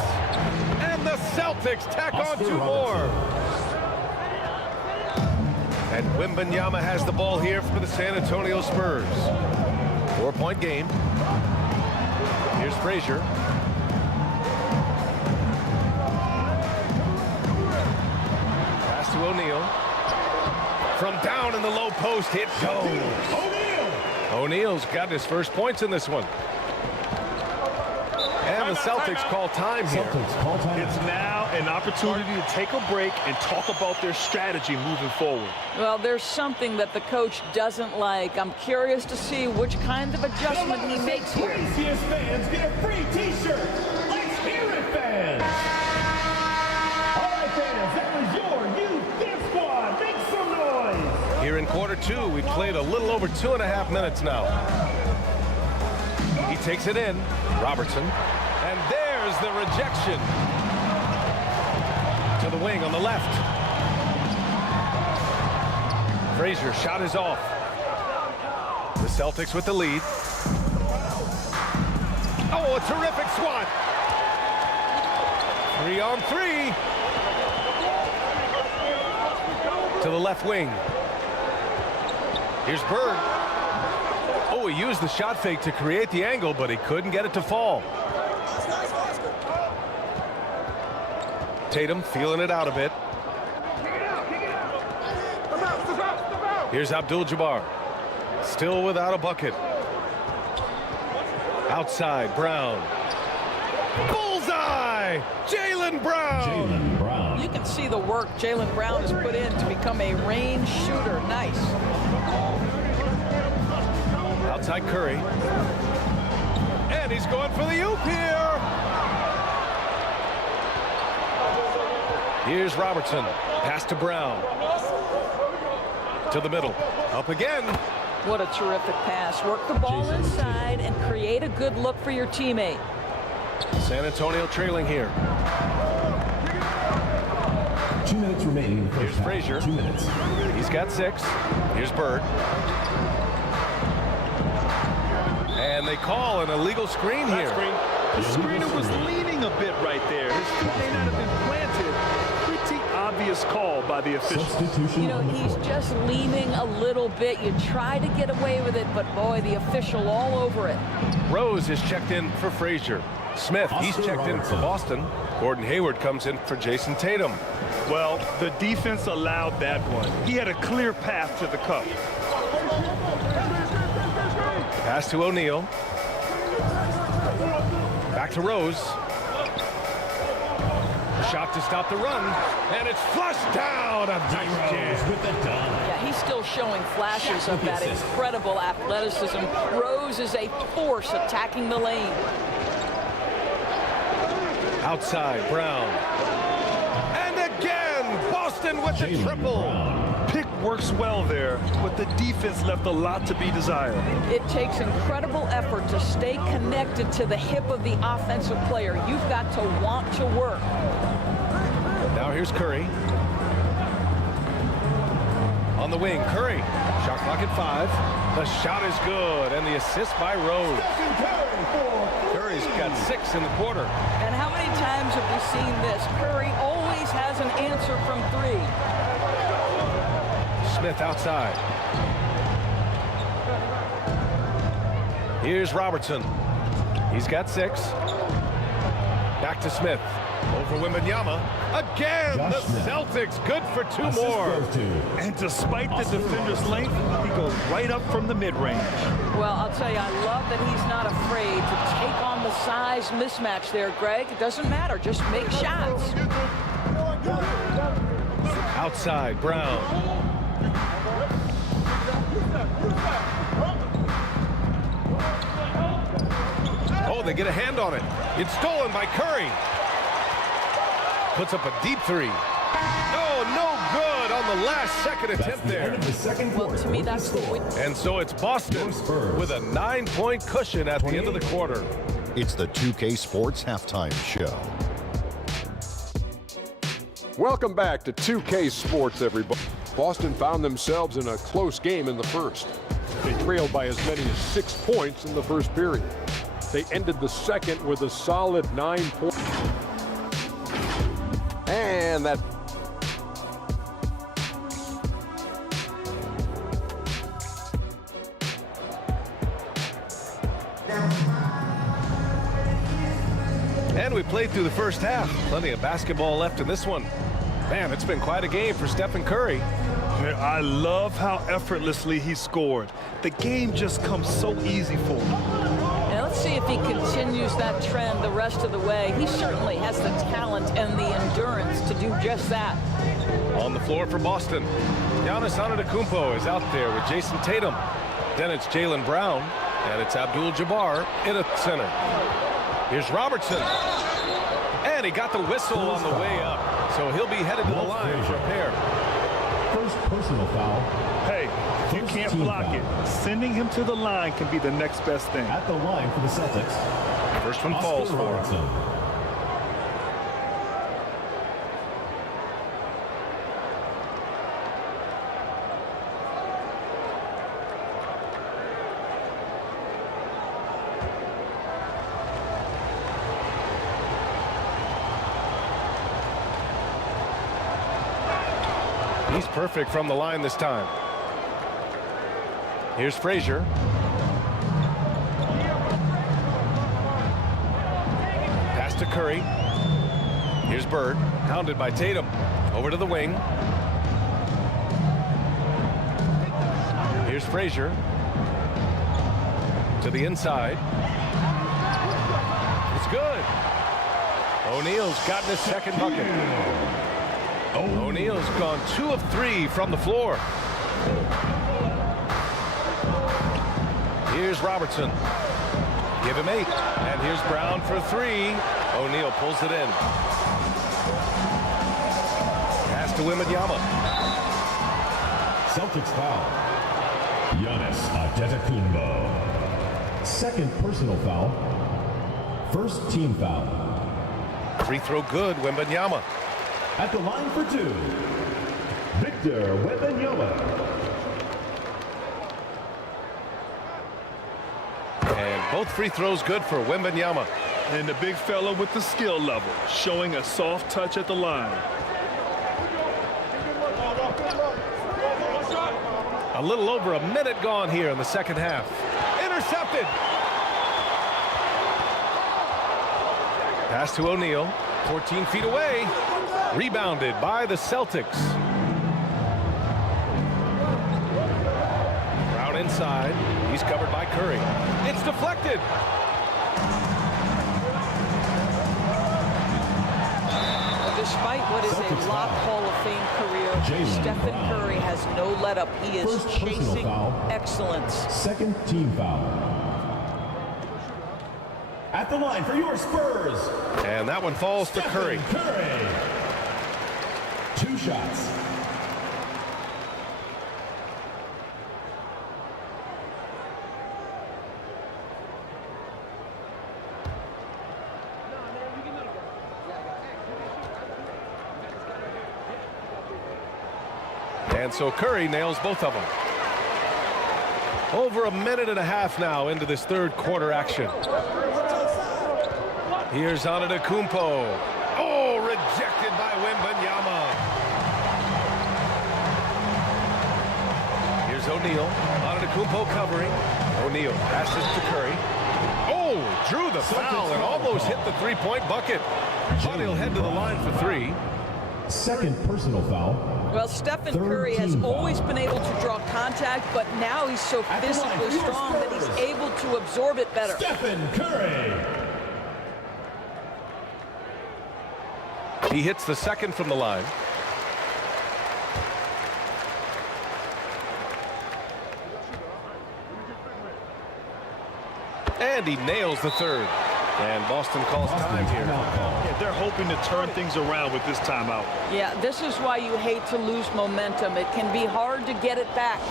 And the Celtics tack on 2 more. And Wembanyama has the ball here for the San Antonio Spurs. 4-point game. Here's Frazier. Pass to O'Neal. From down in the low post, it goes. O'Neal's got his first points in this one. And the Celtics call time here. It's now an opportunity to take a break and talk about their strategy moving forward. Well, there's something that the coach doesn't like. I'm curious to see which kind of adjustment he makes here. Craziest fans get a free t-shirt. Let's hear it, fans. All right, fans, that was your youth dance squad. Make some noise. Here in quarter 2, we've played a little over 2.5 minutes now. He takes it in. Robertson. And there's the rejection. To the wing on the left. Frazier shot is off. The Celtics with the lead. Oh, a terrific swat. 3 on 3. To the left wing. Here's Bird. Oh, he used the shot fake to create the angle, but he couldn't get it to fall. Tatum feeling it out a bit. Here's Abdul-Jabbar. Still without a bucket. Outside, Brown. Bullseye! Jaylen Brown! You can see the work Jaylen Brown has put in to become a range shooter. Nice. Outside Curry. And he's going for the oop here. Here's Robertson. Pass to Brown. To the middle. Up again. What a terrific pass. Work the ball inside and create a good look for your teammate. San Antonio trailing here. 2 minutes remaining in the first half. Here's Frazier. 2 minutes. He's got 6. Here's Bird. And they call an illegal screen here. The screener was leaning a bit right there. His feet may not have been planted. Pretty obvious call by the official. You know, he's just leaning a little bit. You try to get away with it, but boy, the official all over it. Rose is checked in for Frazier. Smith, he's checked in for Boston. Gordon Hayward comes in for Jason Tatum. Well, the defense allowed that one. He had a clear path to the cup. Pass to O'Neal. Back to Rose. Shot to stop the run, and it's flushed down. A nice jam. Yeah, he's still showing flashes of that incredible athleticism. Rose is a force attacking the lane. Outside, Brown. And again, Boston with the triple. Pick works well there, but the defense left a lot to be desired. It takes incredible effort to stay connected to the hip of the offensive player. You've got to want to work. Now here's Curry. On the wing, Curry. Shot clock at 5. The shot is good, and the assist by Rose. Curry's got 6 in the quarter. And how many times have we seen this? Curry always has an answer from 3. Smith outside. Here's Robertson. He's got 6. Back to Smith. Over Wembanyama. Again, the Celtics good for 2 more. And despite the defender's length, he goes right up from the mid-range. Well, I'll tell you, I love that he's not afraid to take on the size mismatch there, Greg. It doesn't matter. Just make shots. Outside, Brown. Oh, they get a hand on it. It's stolen by Curry. Puts up a deep 3. Oh, no good on the last second attempt there. Well, to me, that's the win. And so it's Boston with a 9-point cushion at the end of the quarter. It's the 2K Sports Halftime Show. Welcome back to 2K Sports, everybody. Boston found themselves in a close game in the first. They trailed by as many as 6 points in the first period. They ended the second with a solid 9 points. And that and we played through the first half. Plenty of basketball left in this one. Man, it's been quite a game for Stephen Curry. I love how effortlessly he scored. The game just comes so easy for him. And let's see if he continues that trend the rest of the way. He certainly has the talent and the endurance to do just that. On the floor for Boston, Giannis Antetokounmpo is out there with Jason Tatum. Then it's Jaylen Brown, and it's Abdul-Jabbar in a center. Here's Robertson. And he got the whistle on the way up, so he'll be headed to the line for a pair. First personal foul. Hey, if you can't block it, sending him to the line can be the next best thing. At the line for the Celtics. First one falls for him. He's perfect from the line this time. Here's Frazier. Pass to Curry. Here's Bird, hounded by Tatum. Over to the wing. Here's Frazier. To the inside. It's good. O'Neal's gotten his second bucket. O'Neal's gone 2 of 3 from the floor. Here's Robertson. Give him 8. And here's Brown for 3. O'Neal pulls it in. Pass to Wembanyama. Celtics foul. Giannis Antetokounmpo. Second personal foul. First team foul. Free throw good, Wembanyama. At the line for 2, Victor Wembanyama. And both free throws good for Wembanyama. And the big fella with the skill level, showing a soft touch at the line. A little over a minute gone here in the second half. Intercepted. Pass to O'Neal, 14 feet away. Rebounded by the Celtics. Brown inside. He's covered by Curry. It's deflected. Despite what is a lock Hall of Fame career, Stephen Curry has no let-up. He is chasing excellence. Second team foul. At the line for your Spurs. And that one falls to Curry. 2 shots. And so Curry nails both of them. Over a minute and a half now into this third quarter action. Here's Antetokounmpo. Oh, rejected by Wembanyama. Here's O'Neal. Antetokounmpo covering. O'Neal passes to Curry. Oh, drew the foul and almost hit the three-point bucket. But he'll head to the line for 3. Second personal foul. Well, Stephen Curry has always been able to draw contact, but now he's so physically strong that he's able to absorb it better. Stephen Curry. He hits the second from the line. And he nails the third. And Boston calls time here. Yeah, they're hoping to turn things around with this timeout. Yeah, this is why you hate to lose momentum. It can be hard to get it back.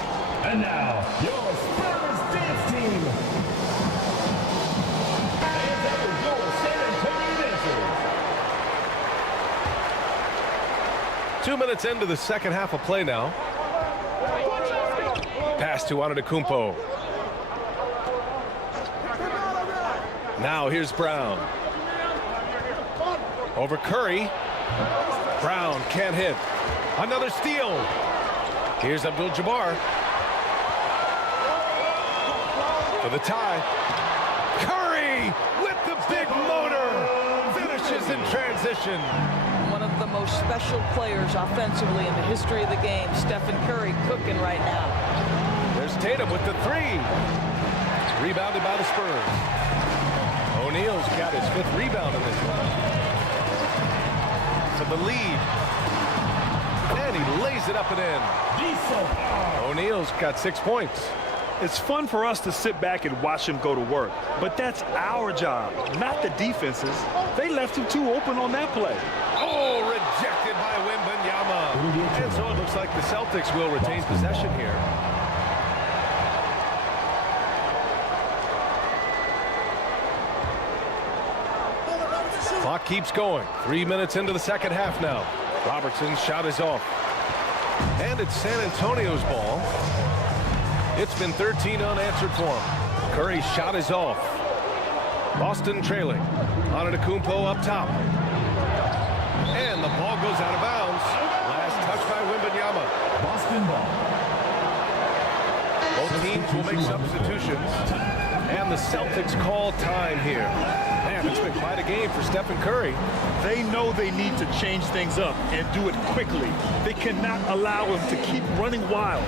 And now, your Spurs dance team. And that was your San Antonio Dancers. 2 minutes into the second half of play now. Pass to Antetokounmpo. Now here's Brown. Over Curry. Brown can't hit. Another steal. Here's Abdul-Jabbar. For the tie. Curry with the big motor. Finishes in transition. One of the most special players offensively in the history of the game. Stephen Curry cooking right now. There's Tatum with the 3. Rebounded by the Spurs. O'Neal's got his 5th rebound in this one. To the lead. And he lays it up and in. O'Neal's got 6 points. It's fun for us to sit back and watch him go to work, but that's our job, not the defense's. They left him too open on that play. Oh, rejected by Wembanyama. And so it looks like the Celtics will retain possession here. Clock keeps going. 3 minutes into the second half now. Robertson's shot is off. And it's San Antonio's ball. It's been 13 unanswered for him. Curry's shot is off. Boston trailing. Antetokounmpo up top. And the ball goes out of bounds. Last touch by Wembanyama. Boston ball. Both teams will make substitutions. And the Celtics call time here. Man, it's been quite a game for Stephen Curry. They know they need to change things up and do it quickly. They cannot allow him to keep running wild.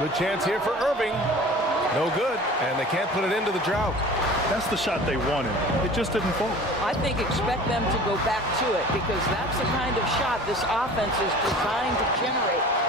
Good chance here for Irving. No good, and they can't put it into the drought. That's the shot they wanted. It just didn't fall. I think expect them to go back to it because that's the kind of shot this offense is designed to generate.